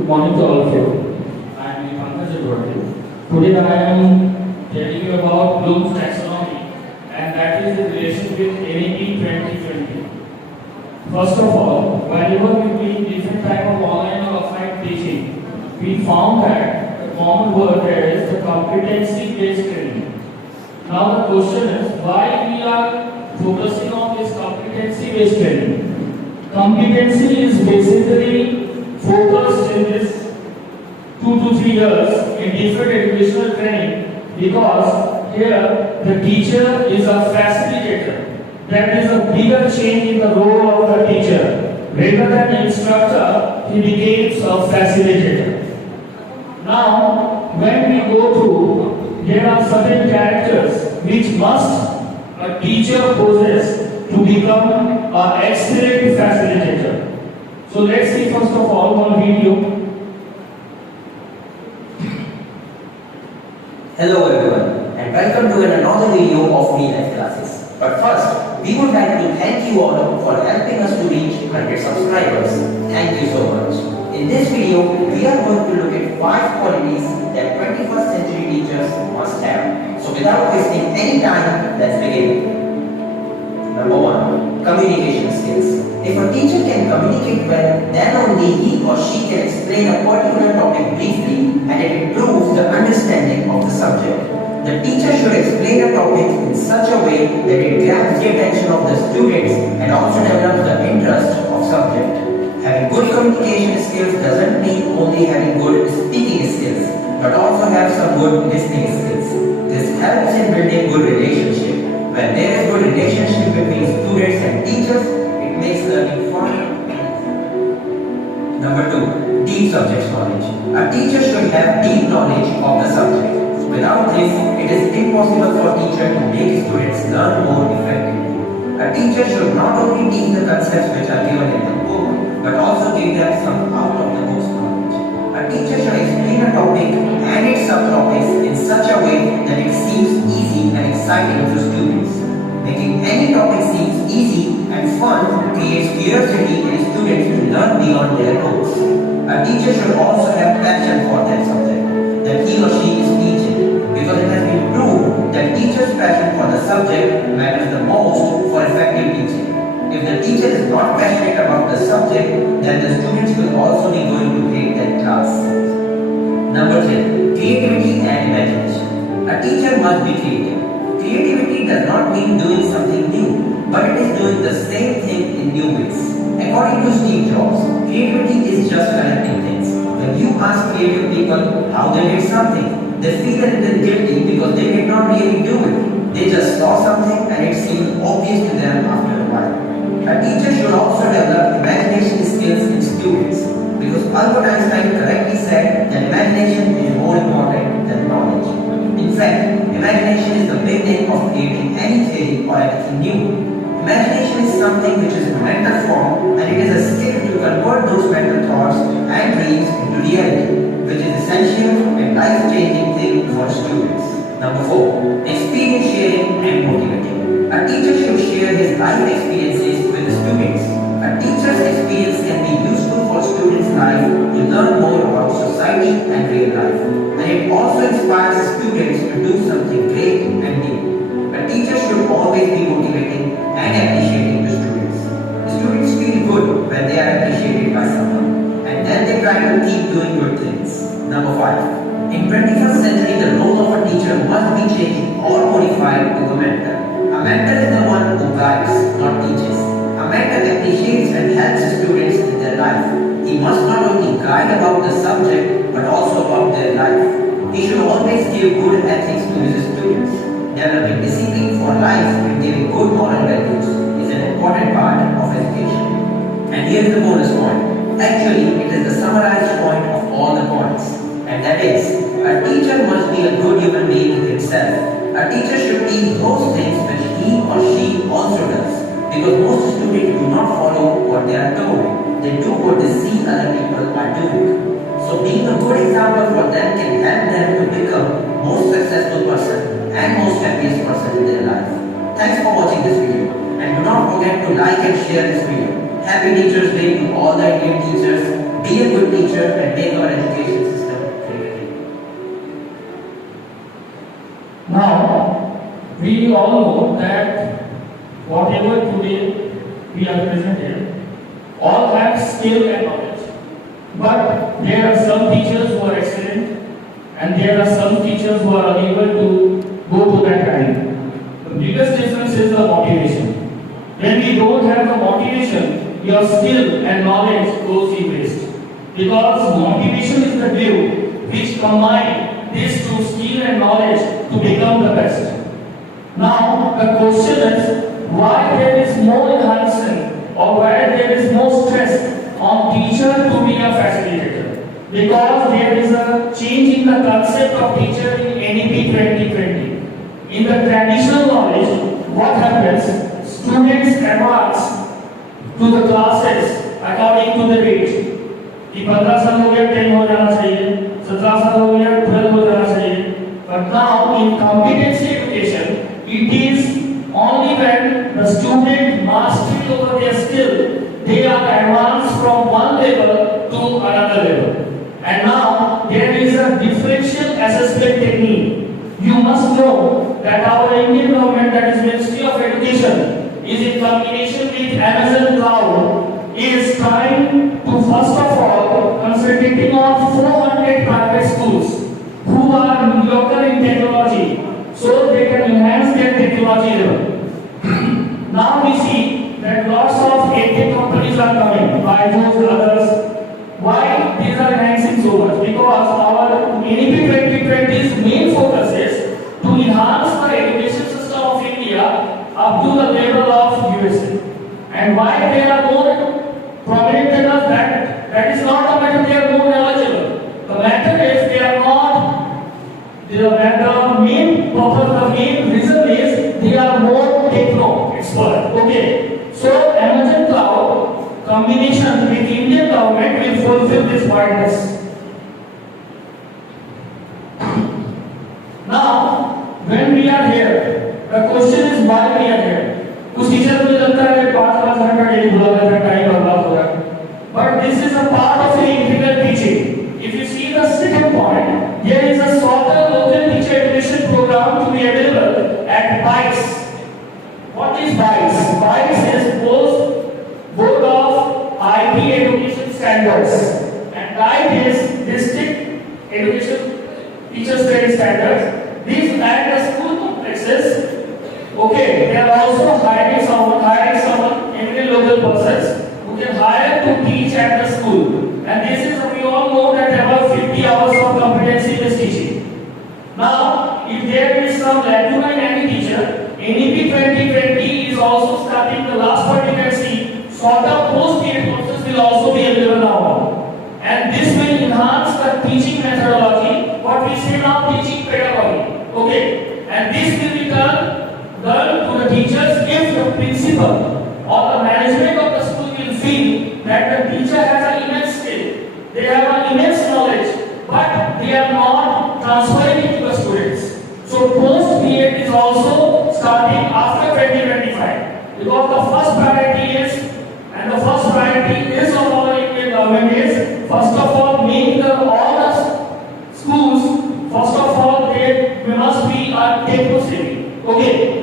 Good morning to all of you. I am Pankaj Chakravarti. Today I am telling you about Bloom's taxonomy and that is the relation with NEP 2020. First of all, whenever we do different type of online or offline teaching, we found that the common word there is the competency-based training. Now the question is why we are focusing on this competency-based training. Competency is basically focused in this 2 to 3 years in different educational training because here the teacher is a facilitator. That is a bigger change in the role of the teacher. Rather than an instructor, he becomes a facilitator. Now, when we go through, there are certain characters which must a teacher possess to become an excellent facilitator. So let's see first of all one video. Hello everyone and welcome to another video of VLife classes. But first, we would like to thank you all for helping us to reach 100 subscribers. Thank you so much. In this video, we are going to look at 5 qualities that 21st century teachers must have. So without wasting any time, let's begin. Number 1. Communication skills. If a teacher can communicate well, then only he or she can explain a particular topic briefly and it improves the understanding of the subject. The teacher should explain a topic in such a way that it grabs the attention of the students and also develops the interest of subject. Having good communication skills doesn't mean only having good speaking skills, but also have some good listening skills. This helps in building good relationship. When there is good relationship between students and teachers, it makes learning fun. Number 2. Deep subject knowledge. A teacher should have deep knowledge of the subject. Without this, it is impossible for a teacher to make students learn more effectively. A teacher should not only teach the concepts which are given in the book, but also give them some out-of-the-box knowledge. A teacher should explain a topic and its subtopics in such a way that it seems easy and exciting to students. Making any topic seem easy and fun creates curiosity in students to learn beyond their books. A teacher should also have passion for that subject that he or she is teaching, because it has been proved that teachers' passion for the subject matters the most for effective teaching. If the teacher is not passionate about the subject, then the students will also be going to hate that class. Number 3. Creativity and imagination. A teacher must be creative. Creativity does not mean doing something new, but it is doing the same thing in new ways. According to Steve Jobs, creativity is just connecting things. When you ask creative people how they did something, they feel a little guilty because they did not really do it. They just saw something and it seemed obvious to them after a while. A teacher should also develop imagination skills in students, because Albert Einstein correctly said that imagination is more important than knowledge. In fact, imagination is the beginning of creating any theory or anything new. Imagination is something which is in mental form, and it is a skill to convert those mental thoughts and dreams into reality, which is essential and life-changing thing for students. Number 4. Experience sharing and motivating. A teacher should share his life experiences with the students. A teacher's experience can be useful for students' life to learn more about society and real life. And it also inspires students to do something great and new. A teacher should always be motivating and appreciating the students. The students feel good when they are appreciated by someone, and then they try to keep doing good things. Number 5. In 21st century, the role of a teacher must be changed or modified to a mentor. A mentor is the one who guides, not teaches. A mentor appreciates and helps students in their life. He must not only guide about the subject, but also about their life. He should always give good ethics to his students. Developing discipline for life and giving good moral values is an important part of education. And here is the bonus point. Actually, it is the summarized point of all the points. And that is, a teacher must be a good human being himself. A teacher should teach those things which he or she also does. Because most students do not follow what they are told. They do what they see other people are doing. So being a good example for them can help them to become most successful person and most happiest person in their life. Thanks for watching this video, and do not forget to like and share this video. Happy Teachers Day to all the Indian teachers. Be be a good teacher and make our education system great. Now, we all know that whatever today we are presented, all have skill and knowledge. But there are some teachers who are excellent and there are some teachers who are unable to go to that time. The biggest difference is the motivation. When we don't have the motivation, your skill and knowledge goes in waste. Because motivation is the glue which combine these two, skill and knowledge, to become the best. Now the question is, why there is more enhancement or why there is more stress on teacher to be a facilitator? Because there is a change in the concept of teacher in NEP 2020. In the traditional knowledge, what happens? Students advance to the classes according to the age. कि 15 साल हो गया 10 हो जाना चाहिए, 17 साल हो गया 12 हो जाना चाहिए. But now in competency education, it is only when the student mastery over their skill, they are advanced from one level to another level. And now there is a differential assessment technique. You must know that our Indian government, that is Ministry of Education, is in combination with Amazon Cloud, is trying to first of all concentrating on 400 private schools who are mediocre in technology, so they can enhance their technology level. Now we see that lots of edtech companies are coming, Byju's, others. Why these are enhancing so much? Because our NEP 2020's main focus is to enhance the education system of India up to the level of USA. And why they are more prominent than us, that is not the matter they are more knowledgeable. The matter is they are not, the main purpose, the main reason is they are more techno expert. Okay. So Amazon Cloud combination with Indian government will fulfill this wideness. Now, when we are here, the question is why we are here. कुछ teacher मुझे लगता है 5-5 घंटा daily बुला लेते हैं, time बर्बाद हो रहा है. But this is a part of the integral teaching. If you see the second point, here is a shorter local teacher education program to be available at BICE. What is BICE? BICE is Board of IT Education Standards, and DITE is District Education Teachers Training Standards. These at the school complexes. Okay, they are also hiring someone, every local persons who can hire to teach at the school. And this is, we all know that about 50 hours of competency is teaching. Now, if there is some lacuna in any teacher, NEP 2020 is also starting. The last part you can see, shorter post-period courses will also be available now. And this will enhance the teaching methodology, what we say now teaching pedagogy. Okay, and this will be done to the teachers if the principal or the management of the school will feel that the teacher has an immense skill, they have an immense knowledge, but they are not transferring it to the students. So post-period is also starting after 2025, because the first priority is, and the first priority is of our Indian government is, first of all, make all the schools, first of all, they must be techno-savvy. Okay.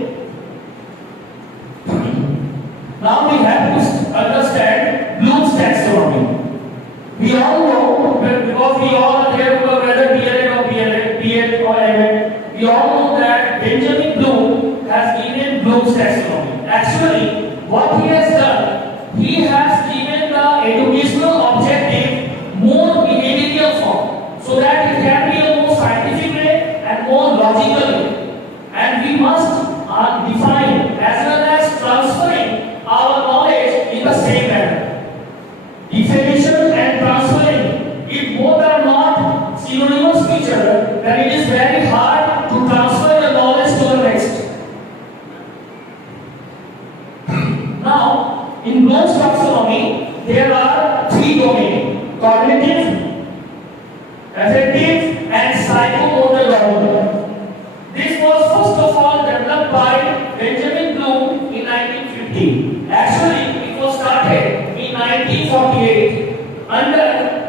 Now we have to understand Bloom's taxonomy. We all know, because we all are there, whether DLED or BEd or MAd, we all know that Benjamin Bloom has given Bloom's taxonomy. Actually, what he has done, he has given the educational objective more behavioral form, so that it can be a more scientific way and more logical way. And we must define as well as transferring our knowledge in the same manner. Definition and transferring, if both are not synonymous to each other, then it is very hard to transfer the knowledge to the next. Now, in Bloom's taxonomy, there are 3 domains: cognitive, affective, and psychomotor learning. This was first of all developed by Benjamin Bloom in 1950. Actually, it was started in 1948 under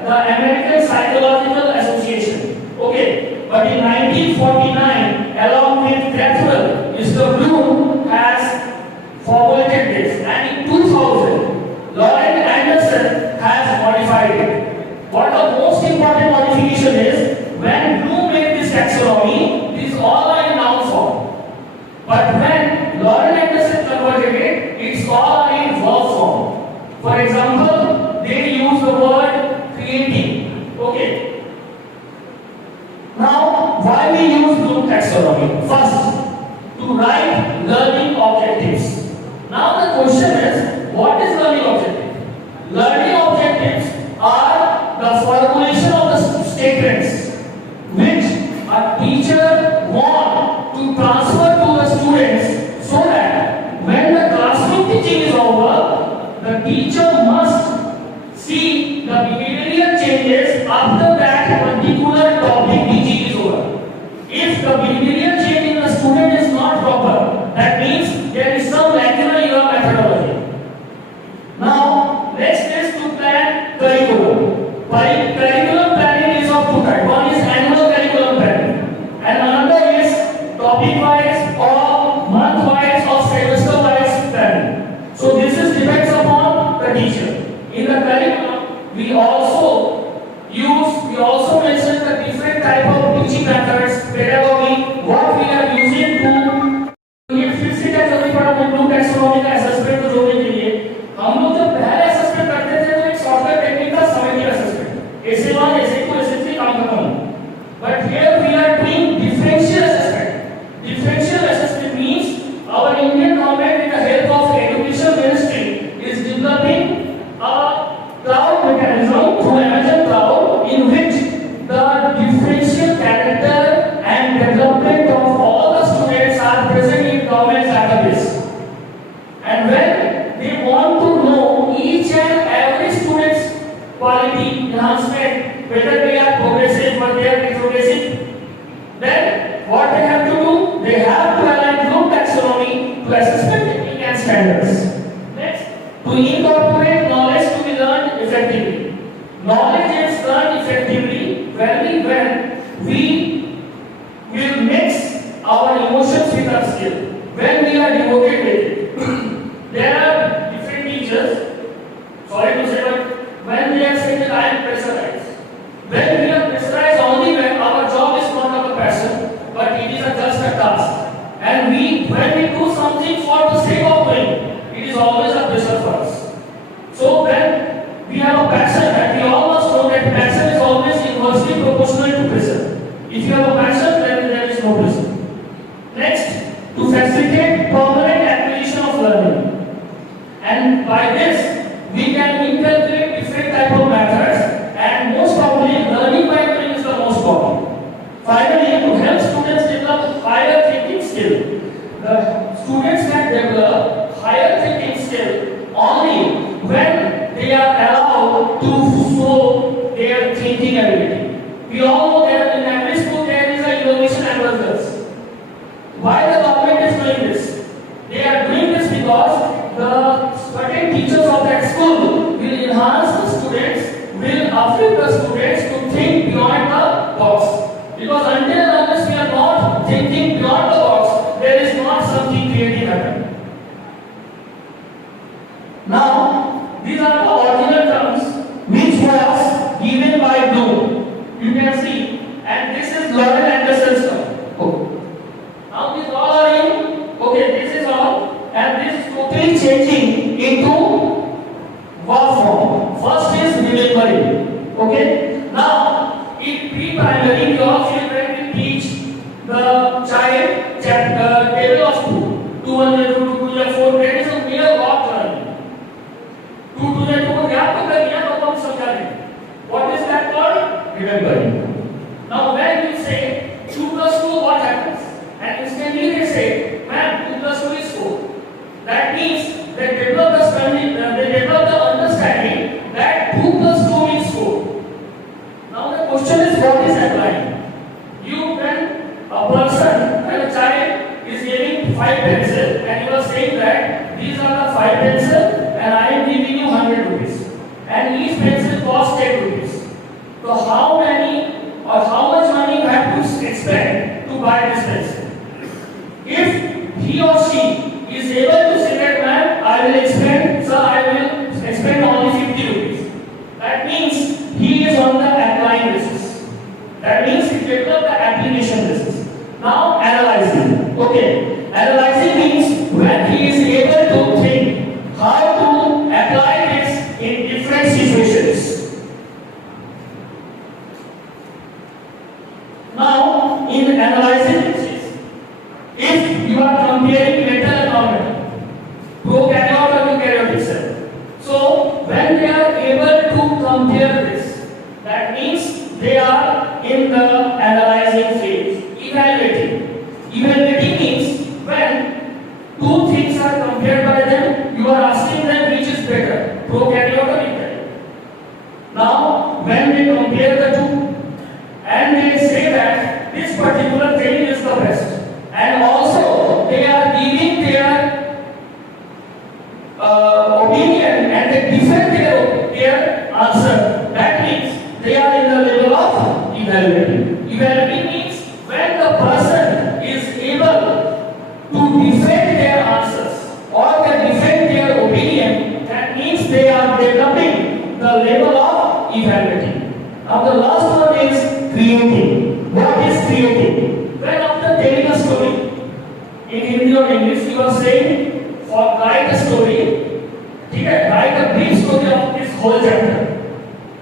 we also mentioned the different type of teaching methods, pedagogy, what we are using to ये फिर से क्या जरूरी पड़ा Bloom taxonomy का assessment को जोड़ने के लिए हम लोग जब पहले असेसमेंट करते थे तो एक सॉफ्टवेयर टेक्निक था समेटिव असेसमेंट ऐसे1 ऐसे2 ऐसे3 काम खत्म but here we are doing differential assessment differential assessment means our Indian government with the help of education ministry is developing a cloud mechanism through Amazon cloud in which the differential character and development of all the students are present in government database and when they want to know each and every student's quality enhancement whether they are progressive or they are retrogressive then what they have to do they have to align Bloom taxonomy to assessment technique and standards. Next, to incorporate knowledge to be learned effectively. Knowledge is learned effectively when we will mix our emotions with our skill. When we are devoted with it. There are different teachers, sorry to say, but when they are saying that I am pressurized. When we are pressurized only when our job is not our passion, but it is just a task. And when we do something for the sake of doing, it is always a pressure for us. So when we have a passion, and we all must know that passion is always inversely proportional to pressure. If you have a passion, then there is no pressure. Next, to facilitate permanent acquisition of learning. And by this, we can inculcate different type of methods, and most probably learning by doing is the most common. Finally, to help students develop higher thinking skill. The students can develop higher thinking skill only when they are allowed to show their thinking ability. We all know that in every school there is a innovation ambassadors. Why the government is doing this? They are doing this because the certain teachers of that school will enhance the students, will affect the students to think beyond the box. Because until unless we are not thinking beyond the box, there is not something creative happening. Now, these are the original terms which was given by Bloom. You can see, and this is Lauren Anderson's term. Oh. Now these all are in, okay, this is all, and this is totally changing into verb form. First is remembering. Okay. Now, in pre-primary, you all children will teach the child table of 2. 2 1 2 2 4. That is a mere rote learning. 2 2 2 को याद तो कर लिया तो हम समझा देंगे. What is that called? Remembering. Now when you say 2 plus 2, what happens? And instantly they say, "Man, 2 plus 2 is 4." That means they develop the understanding that 2 plus 2 means 4. Now the question is, what is applying? When a child is giving 5 pencils and you are saying that these are the 5 pencils and I am giving you 100 rupees and each pencil costs 10 rupees. So how many or how much money you have to expend to buy this pencil? If he or she is able to say that, "Man, I will expend only 50 rupees." That means he is on the applying basis. That means he developed the application basis. Now analyzing. Okay, analyzing means when he is able to think how to apply this in different situations. Now in analyzing this, if you are comparing metal and non-metal, prokaryote or eukaryotic cell. So when they are able to compare this, that means they are in the analyzing phase. Evaluating means when two things are compared by them, you are asking them which is better, prokaryote or eukaryote. Now when they compare the two and they say that this particular thing is the best, and also they are giving their opinion and they defend their answer, that means they are in the level of evaluating. Evaluating means when the person is able to defend their answers or they defend their opinion, that means they are developing the level of evaluating. Now the last creating. What is creating? When after telling a story in Hindi or English, you are saying for write a story. ठीक है, write a brief story of this whole chapter,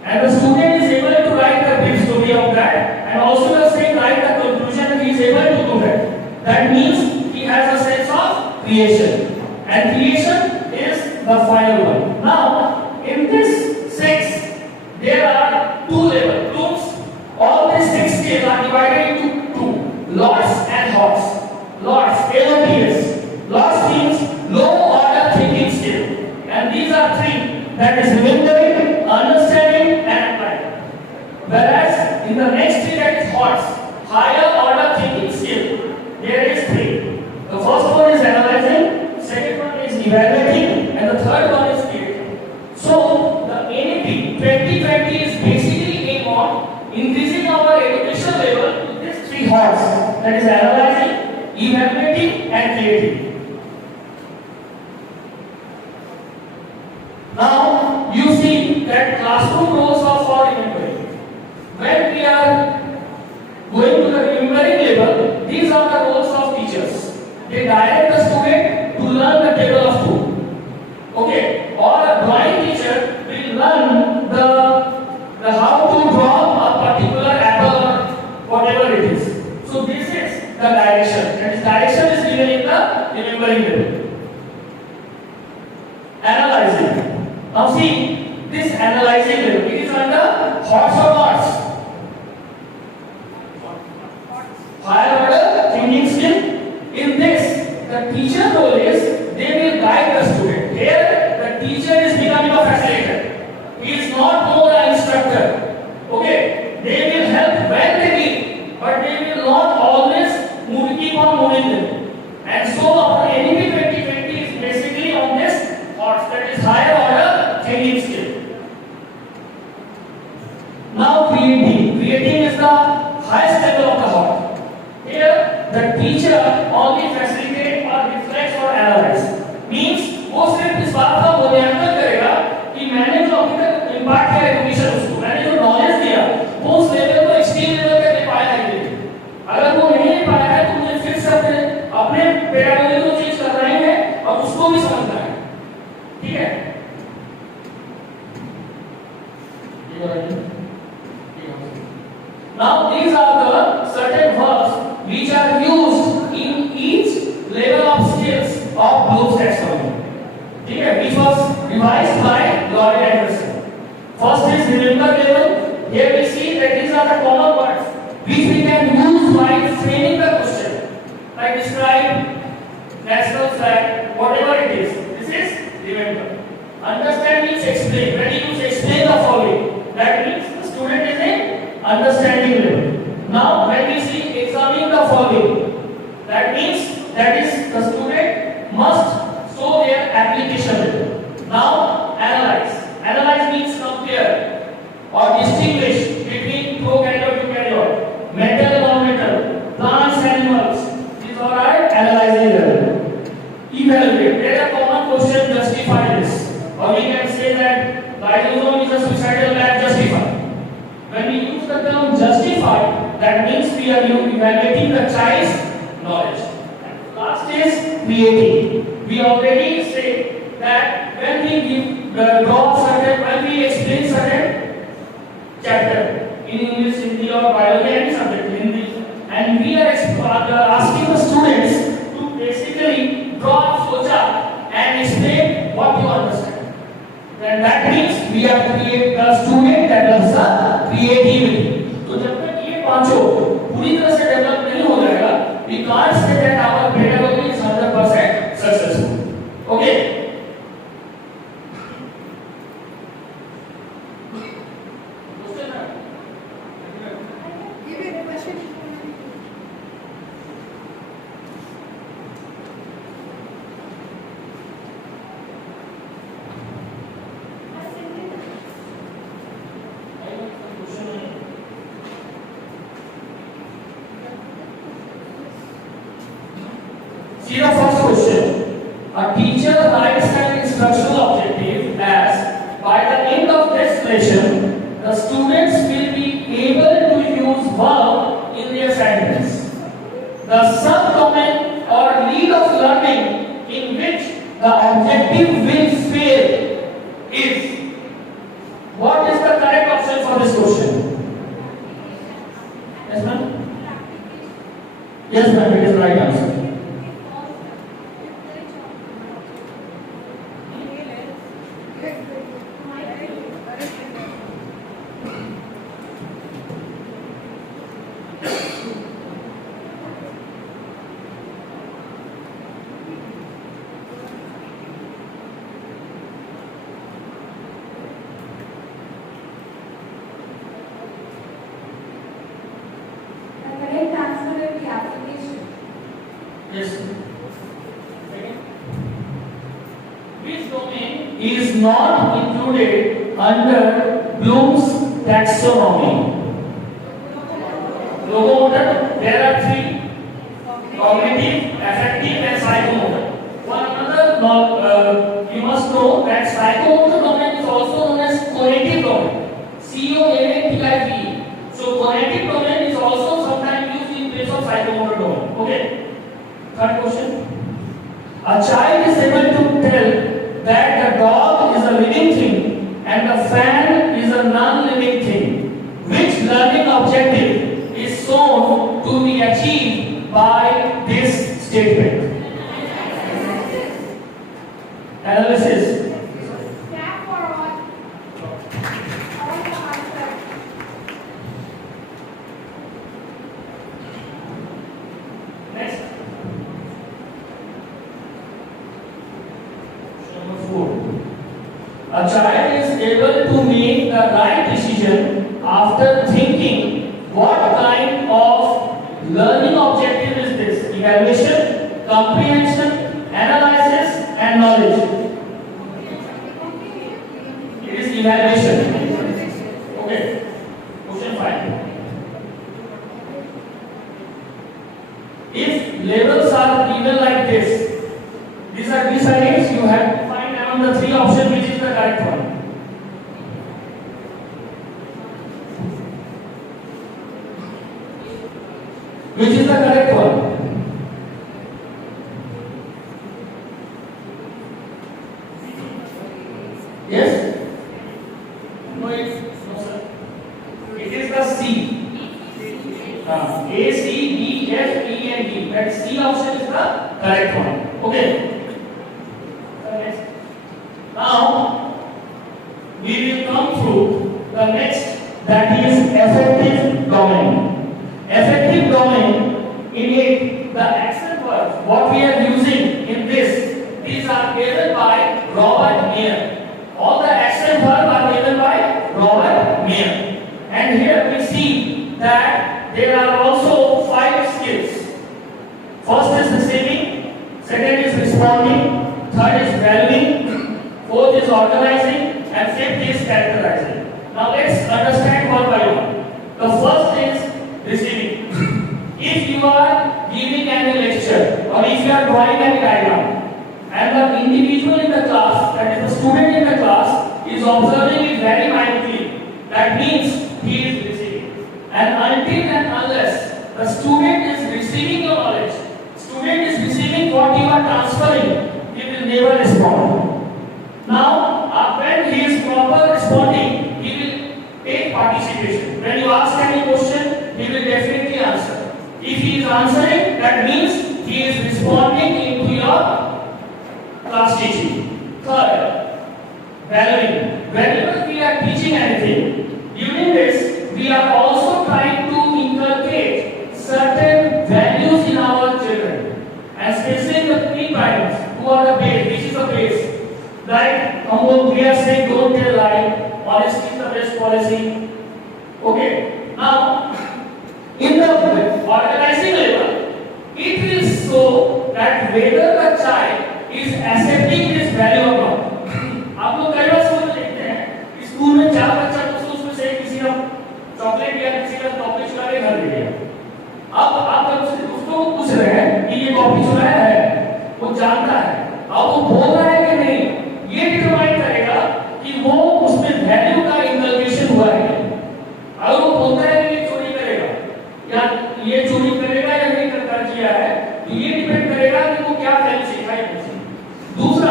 and the student is able to write the brief story of that, and also you are saying write the conclusion, and he is able to do that. That means he has a sense of creation, and creation is the final one. Now, in this 6, there are 2 levels, Bloom's. All these 6 scales are divided into 2, lots and hots. Lots, L-O-T-S. Lots means low order thinking skill, and these are 3, that is remembering, understanding, and applying. Whereas in the next 3, that is hots, higher order thinking skill, there is 3. The first one is analyzing, second one is evaluating, and the third one is creating. So the NEP 2020 is basically aimed on increasing our education level to these 3 hots, that is analyzing, evaluating, and creating. Now you see that classroom roles are for remembering. When we are going to the remembering level, these are the roles of teachers. They direct the student to learn the table of 2. Okay, or a drawing teacher will learn the how to draw a particular apple or whatever it is. So this is the direction, and this direction is given in the remembering level. Analyzing. Now see, this analyzing level, it is under hots or lots? Higher order thinking skill. In this, the teacher role is they will guide the student. Here, the teacher is becoming a facilitator. He is not more an instructor. Okay, they will help when they need, but they will not always keep on moving them. And so, our NEP 2020 is basically on this hots, that is higher order thinking skill. Now, creating. Creating is the highest level of the hot. Here, the teacher only facilitate or reflects or analyze. Means वो सिर्फ इस बात का मूल्यांकन करेगा कि मैंने जो अभी तक इम्पार्ट किया एजुकेशन उसको, मैंने जो नॉलेज दिया वो उस लेवल को एक्सट्रीम लेवल तक ले पाया है नहीं। अगर वो नहीं ले पाया है तो मुझे फिर से अपने पेडागोजी को चेंज कर रहे हैं और उसको भी समझना है। ठीक है, now these are the certain verbs which are used in each level of skills of Bloom's taxonomy. ठीक है, which was revised by Lloyd Anderson. First is remember level. Here we see that these are the common words which we can use while framing the question, like describe, national flag, whatever it is. This is remember. Understand means explain. When you use explain the following, that means the student is in understanding level. Now when we see examining the following, that means that is the student must show their application level. Now analyze. Analyze means compare or distinguish between prokaryote, eukaryote, metal, non-metal, plants, animals. These all are analyzing level. Evaluate. There are common question, justify this. Or we can say that ribosome is a suicidal gland, justify. When we use the term justify, that means we are evaluating the child's knowledge. And last is creating. We already say that when we give draw certain, when we explain certain chapter in English, Hindi or biology, any subject, Hindi, and we are asking the students to basically draw a flowchart and explain what you understand. Then that means we are the student develops a creativity. तो जब तक ये पांचों पूरी तरह से develop नहीं हो जाएगा, we can't say that our pedagogy is 100% successful. Okay? See the first question. A teacher writes an instructional objective as by the end of this lesson, the students will be able to use Yes, ma'am. Yes, ma'am. It is right answer. Yes. Which domain is not included under Bloom's taxonomy? Locomotor. There are three: cognitive, affective, and psychomotor. One another, you must know that psychomotor domain is also known as cognitive domain. CONATIV. So cognitive domain is also sometimes used in place of psychomotor domain. Okay. Third question. A child is able to tell that the dog is a living thing and the fan is a non-living thing. Which learning objective is shown to be achieved by this statement? Analysis. Next. Number 4. A child is able to make the right decision after thinking. What kind of learning objective is this? Evaluation, comprehension, analysis, and knowledge. It is evaluation. Okay. Question 5. If labels are given like this, these are decidings, you have to find among the three options which is the correct one. Which is the correct one? Yes? No, sir. It is the C. A, C, D, F, E, and G. That C option is the correct one. Okay. Next. Now, we will come through the next, that is affective domain. Affective domain, in it, the action verbs, what we are using in this, these are given by Robert Meyer. All the action verbs are given by Robert Meyer. And here we see that there are also 5 skills. First is receiving, second is responding, third is valuing, fourth is organizing, and fifth is characterizing. Now let's understand one by one. The first is receiving. If you are giving any lecture or if you are drawing any diagram and the individual in the class, that is the student in the class, is observing it very minutely, that means he is receiving. And until and unless the student is receiving your knowledge, student is receiving what you are transferring, he will never respond. Now, when he is proper responding, he will take participation. When you ask any question, he will definitely answer. If he is answering, that means he is responding into your class teaching. Third, valuing. Whenever we are teaching anything, during this, we are also trying to inculcate certain values in our children. And especially the pre-primers, who are the base, which is the base. Like, we are saying don't tell lie, honesty is the best policy. Okay, now, in the organizing level, it will show that whether the child is accepting this value or not. आप लोग कई बार school में देखते हैं, school में 4 बच्चा तो उसमें से किसी का चॉकलेट या किसी का कॉपी चुरा के घर ले गया। अब आप जब उससे दोस्तों को पूछ रहे हैं कि ये कॉपी चुराया है, वो जानता है। अब वो बोल रहा है कि नहीं, ये डिटरमाइन करेगा कि वो उसमें वैल्यू का इंकल्केशन हुआ है। अगर वो बोलता है कि ये चोरी करेगा या ये चोरी करेगा या नहीं कर किया है, तो ये डिपेंड करेगा कि वो क्या वैल्यू सिखाई है। दूसरा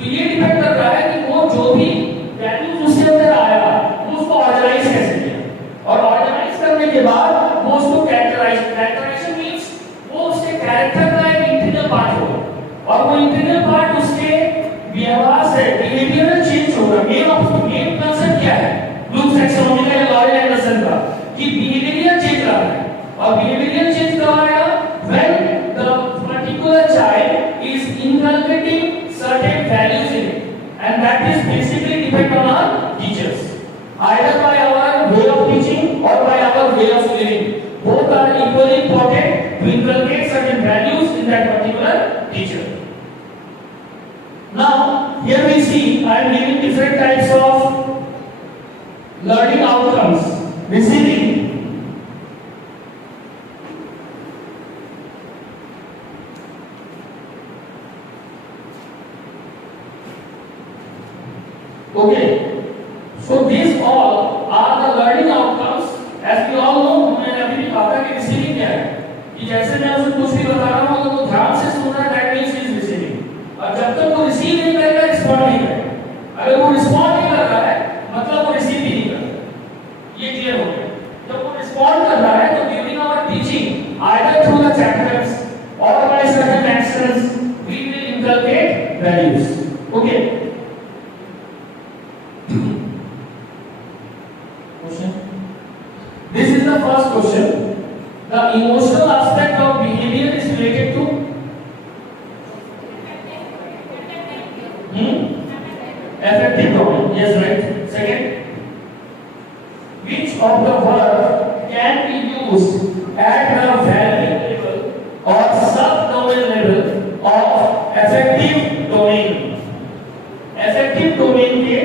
तो ये डिपेंड कर रहा है कि वो जो भी वैल्यूज उसके अंदर आया वो उसको ऑर्गेनाइज कैसे किया, और ऑर्गेनाइज करने के बाद वो उसको कैरेक्टराइजेशन मींस वो उसके कैरेक्टर का एक इंटीग्रल पार्ट होगा, और वो इंटीग्रल पार्ट उसके व्यवहार से बिहेवियरल चेंज होगा। मेन कंसेप्ट क्या है ब्लूम्स टैक्सोनॉमी का या लॉरेल एंडरसन का, कि बिहेवियरल चेंज आ रहा है, और बिहेवियरल चेंज कब आएगा when the particular child is inculcating certain values in it, and that is basically depend on our teachers, either by our way of teaching or by our way of living. Both are equally important to inculcate certain values in that particular teacher. Now here we see I am giving different types of learning outcomes. Receiving, okay, so these all are the learning outcomes. As we all know, मैंने अभी भी कहा था कि receiving क्या है, कि जैसे मैं उसे कुछ भी बता रहा हूँ तो ध्यान से सुन रहा है, that means he is receiving, और जब तक वो receive नहीं करेगा respond नहीं करेगा। अगर वो respond नहीं कर रहा है मतलब वो receive भी नहीं कर रहा, ये clear हो गया। जब वो respond कर रहा है तो during our teaching, either through the chapters or by certain actions, we will inculcate values. Okay. This is the first question. The emotional aspect of behavior is related to affective domain. Yes, right. Second, which of the verb can be used at the value level or subdomain level of affective domain? Affective domain के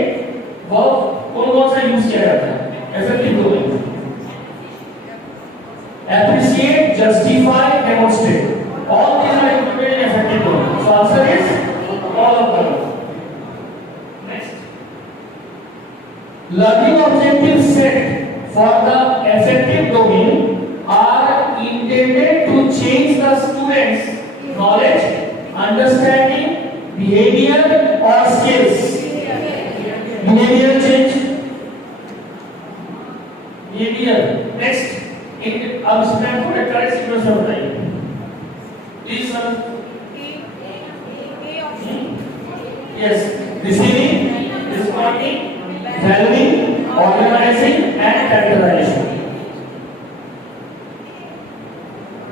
verb कौन-कौन सा use किया जाता है? Affective domain. Appreciate, justify, demonstrate. All these are included in affective domain. So answer is all of them. Next, learning objectives set for the affective domain are intended to change the students' knowledge, understanding, behavior or skills. Behavior change. Behavior. Next. अब student को correct sequence में बताइए please sir. Yes, receiving, responding, valuing, organising and characterisation.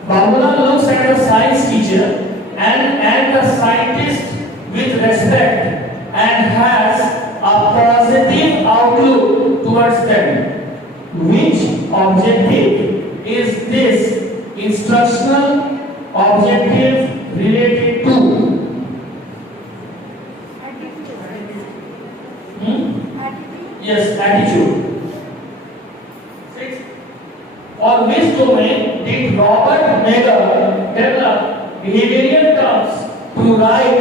Bhavana looks at the science teacher and the scientist with respect and has a positive outlook towards them. Which objective is this instructional objective related to? Yes, attitude. 6. For which domain did Robert Meyer develop behavioral terms to write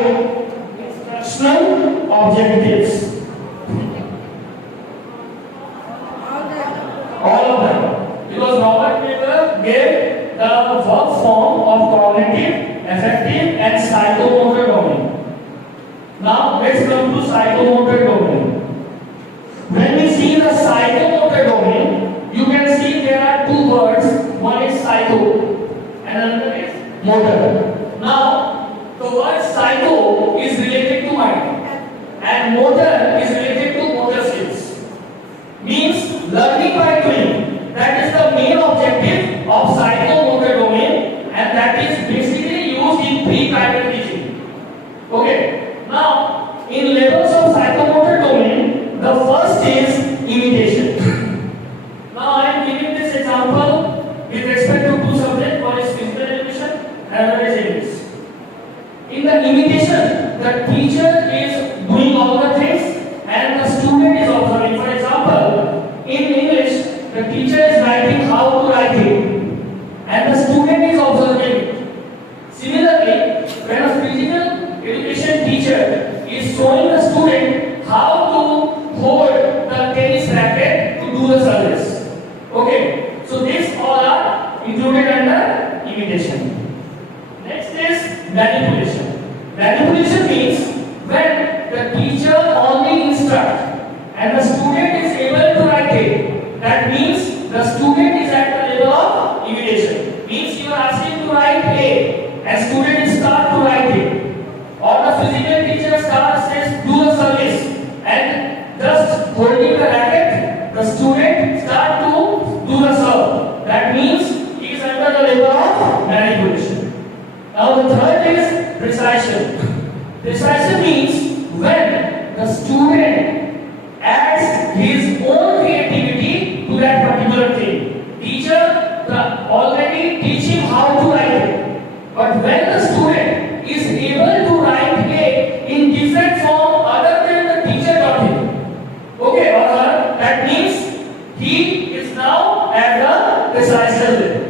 instructional objectives? All of them. Because Robert Meyer gave the verb form of cognitive, affective and psychomotor domain. Now let's come to psychomotor domain. When we see the psychomotor domain, you can see there are two words. One is psycho and another is motor. Now the word psycho is related to mind and motor is related to motor skills. Means learning by doing. That is the main objective of psychomotor domain, and that is basically used in pre-primary teaching. Okay. Now, in levels of psychomotor domain, the first is imitation. Now, I am giving this example with respect to two subjects. One is physical education, and another is English. In the imitation, the teacher is doing all the things, and the student is observing. For example, in English, the teacher is writing how to write it, and the student is observing it. Similarly, when a physical education teacher is showing the student how to hold the tennis racket to do the service. Okay, so these all are included under imitation. Next is manipulation. Manipulation means when the Precization. Precision means when the student adds his own creativity to that particular thing. Teacher already teach him how to write it. But when the student is able to write it in different form other than the teacher taught him. Okay, or her, that means he is now at the precision level.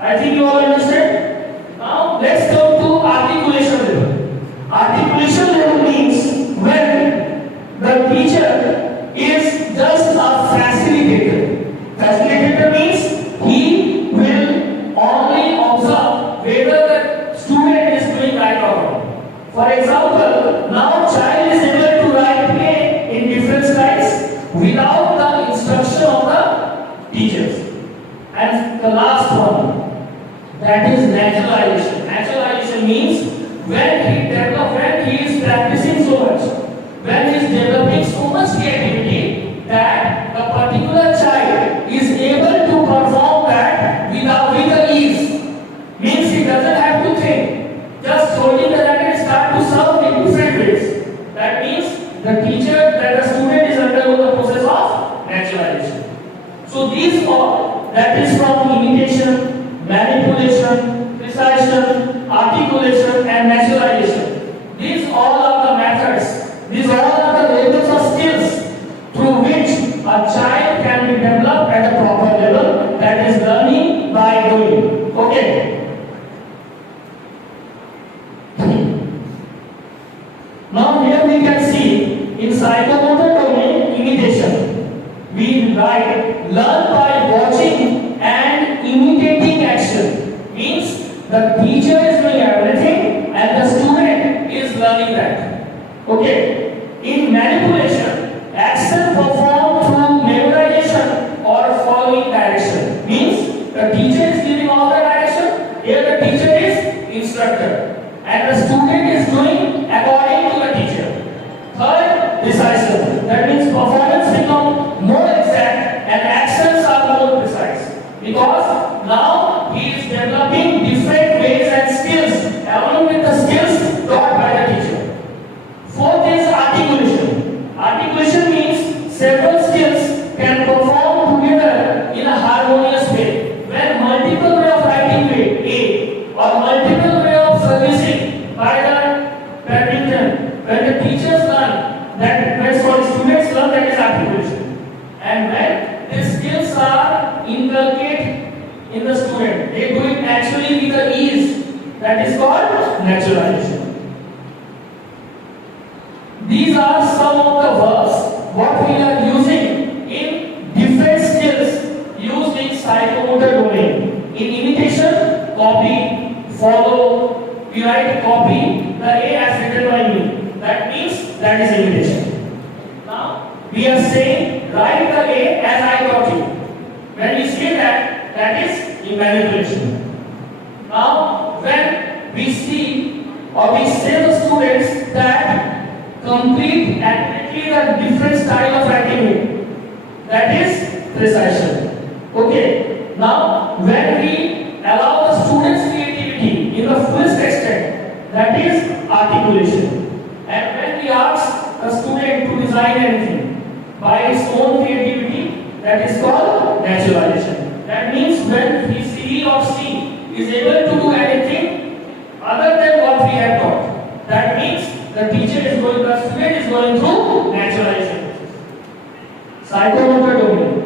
I think you all understand. Now let's come to articulation level. Articulation level means when the teacher is just a facilitator. Facilitator means he will only observe whether the student is doing right or wrong. For example, now child is able to write A in different styles without the instruction of the teachers. And the last one, that is naturalization. Naturalization means when he is practicing so much, when he is developing so much creativity that the particular child is able to perform that with the ease. Means he doesn't have to think. Just holding the racket start to serve in different ways. That means the student is undergoing the process of naturalization. So these all, that is from imitation, manipulation, precision, articulation and naturalization. These all are the methods. These all are the levels of skills through which a child can be developed at a proper level, that is learning by doing. Okay. Now here we can see in psychomotor domain imitation. We write learn by watching and imitating action. Means the teacher is doing everything and the student is learning that. Okay. In manipulation, action performed through memorization or following direction. Means the teacher is giving all the direction, here the teacher is instructor and the student is doing according to the teacher. Third, decisive. That means performance becomes more exact and actions are more precise. Because now he is developing different ways and skills along with the skills taught by the teacher. Fourth is articulation. Articulation means several skills can perform together in a harmonious way. When multiple way of writing A or multiple way of servicing by the badminton, when the teachers learn that, when students learn, that is articulation. And when these skills are inculcated in the student, they do it actually with the ease, that is called naturalization. These are some of the verbs what we are using in different skills used in psychomotor domain. In imitation, copy, follow, we write copy, the A as written by me. That means that is imitation. Now we are saying write the A as I taught you. When we say that, that is in manipulation. Now when we see or we say the students that complete accurately the different style of writing, that is precision. Okay. Now when we allow the students creativity in the fullest extent, that is articulation. And when we ask the student to design anything by his own creativity, that is called naturalization. That means when he or she is able to do anything other than what we have taught, that means the student is going through naturalization. Psychomotor domain.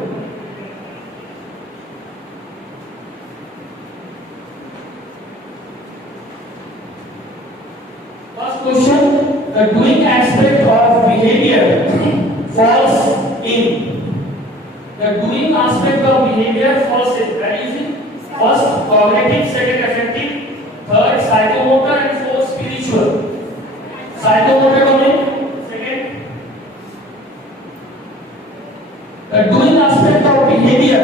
First question, the doing aspect of behavior falls in. The doing aspect of behavior falls in. That is first cognitive, second affective, third psychomotor and fourth spiritual. Psychomotor domain, second. The doing aspect of behavior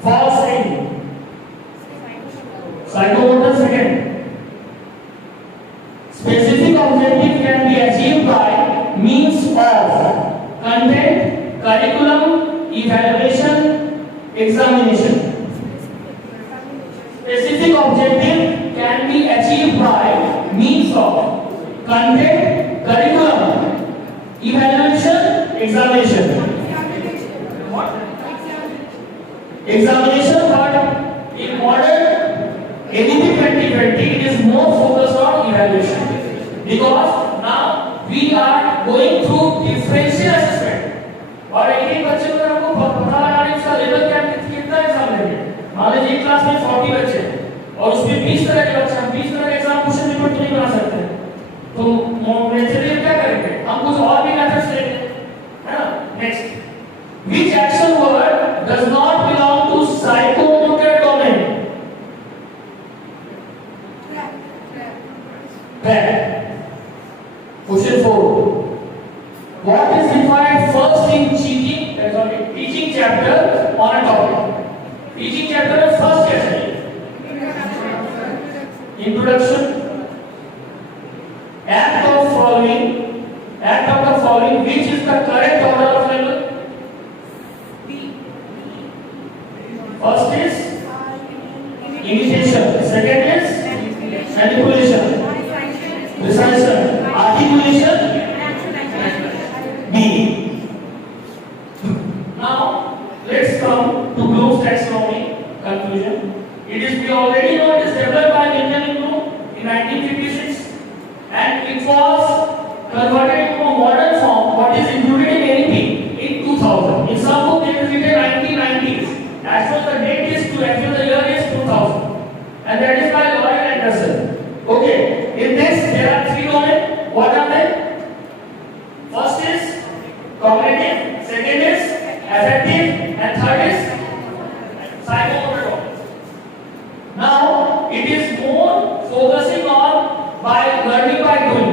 falls in. Psychomotor, second. Specific objective can be achieved by means of content, curriculum, evaluation, examination. Specific objective can be achieved by means of content, curriculum, evaluation, examination. What? Examination, but in modern NEP 2020 it is more focused on evaluation, because now we are going through differential assessment. और एक बच्चे को हमको पता लगाना है इसका level क्या कितना एग्जाम लेंगे। मान लीजिए क्लास में 40 बच्चे और उसमें 20 तरह के बच्चे, हम 20 तरह के एग्जाम क्वेश्चन पेपर तो नहीं बना सकते, तो नेचुरली क्या करेंगे, हम कुछ और भी मेथड्स लेंगे, है ना। Next, which action word does not belong to psychomotor domain? Question 4. What is required first in teaching chapter on a topic? Teaching chapter में first क्या चाहिए? Introduction. Act of the following, which is the correct order of level? First is initiation. Second is manipulation. Precision. Articulation. B. Now let's come to Bloom's taxonomy conclusion. We already know it is developed by Benjamin Bloom in 1956, and it was converted into a modern form, what is included in NEP in 2000. In some book it is written 1990s. Actually the date is the year is 2000, and that is by Lloyd Anderson. Okay, in this there are 3 domains. What are they? First is cognitive, second is affective, and third is psychomotor domain. Now it is more focusing on by learning by doing,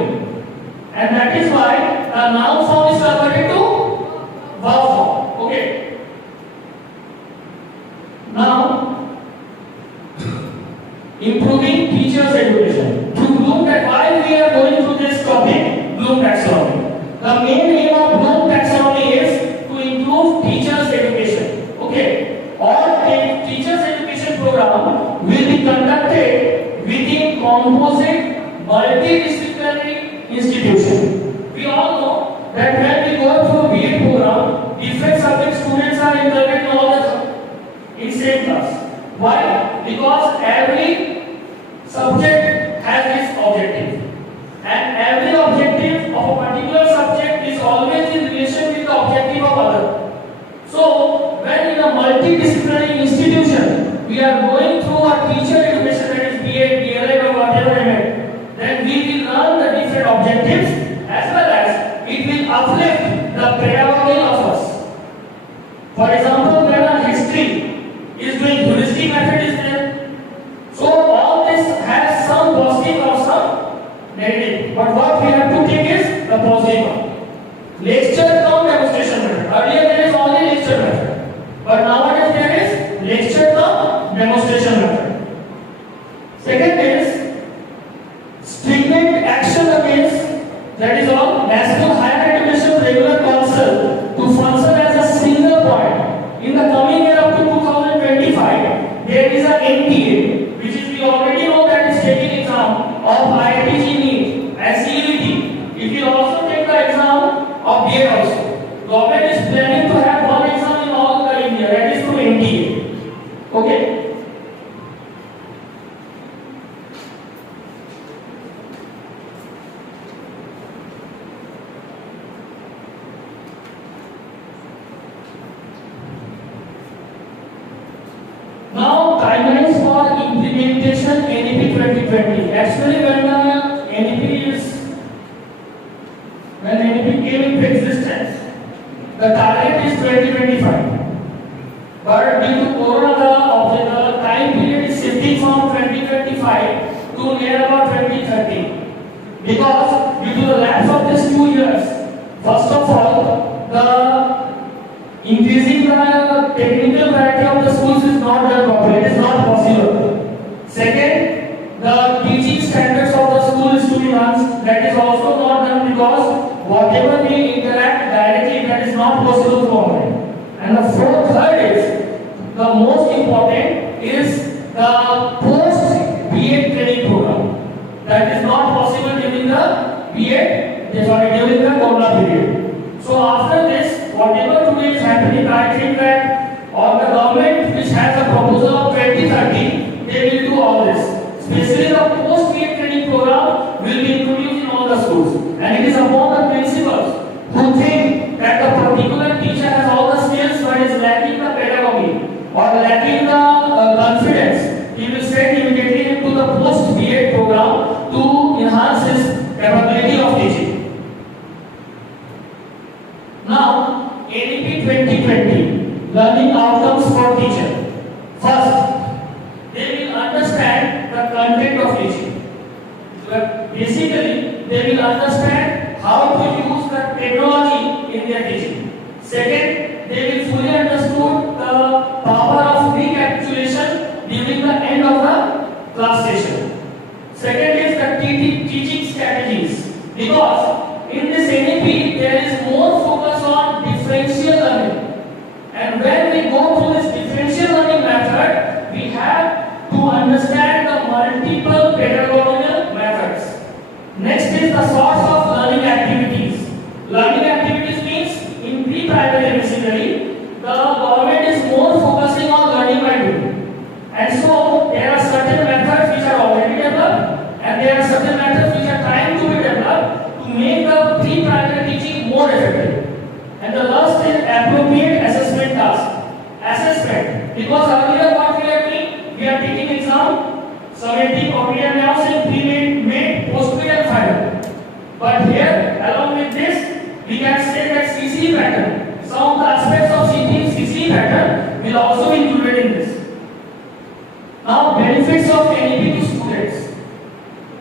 and that is why the noun form is converted to verb form. Okay. Now improving teachers' education. To Bloom, that why we are going through this topic, Bloom taxonomy. The main aim of Bloom taxonomy is to improve teachers' education. Okay, all teachers' education program will be conducted within composite multidisciplinary institution. We all know that when we go through a BA program, different subject students are included in same class. Why? Because every subject has its objective, and every objective of a particular subject is always in relation with the objective of other. So when in a multidisciplinary institution we are going through a teacher education, that is BA, DLA or whatever MA, then we will learn the different objectives, as well as it will uplift the pedagogy of us. For example, when a history is doing heuristic method is there, so all this has some positive or some negative, but what we have to take is the positive one. Lecture cum demonstration method. Earlier there is only lecture method, but nowadays there is lecture cum demonstration method. Second is stringent action against, that is all, National Higher Education Regular Council to function as a single point. In the coming year up to 2025, there is a NTA, which is we already know that is taking exam of IIT NEET and CET. It will also take the exam of BA also. Government is planning to have one exam in all the India, that is through NTA. Okay. Now timelines for implementation NEP 2020. Actually when NEP came into existence, the target is 2025. But due to Corona, the time period is shifting from 2025 to near about 2030. Because due to the lapse of these 2 years, first of all, the increasing the technical variety of the schools is not done properly. It is not possible. Second, the teaching standards of the school is to be enhanced. That is also not done because whatever we interact directly, that is not possible through online. And the third is, the most important is the post BA training program. That is not possible during the BA NEP 2020 learning outcomes for teacher. First, they will understand the content of teaching. Basically, they will understand how to use the technology in their teaching. Second, they will fully understood the power of recapitulation during the end of the class session. Second is the teaching strategies, because in this NEP there is more focus on differential learning, and when we go through this differential learning method, we have to understand the multiple pedagogical methods. Next is the source of learning activities. Learning activities means in pre-primary basically the government is more focusing on learning by doing, and so there are certain methods which are already developed, and there are certain methods which are trying to be developed to make the pre-primary teaching more effective. And the last is appropriate assessment task. Assessment, because earlier what we are doing, we are taking exam, summative, or we are now saying pre-made, made, post-made and final. But here, along with this, we can say that CC pattern, some of the aspects of CC pattern will also be included in this. Now, benefits of NEP to students.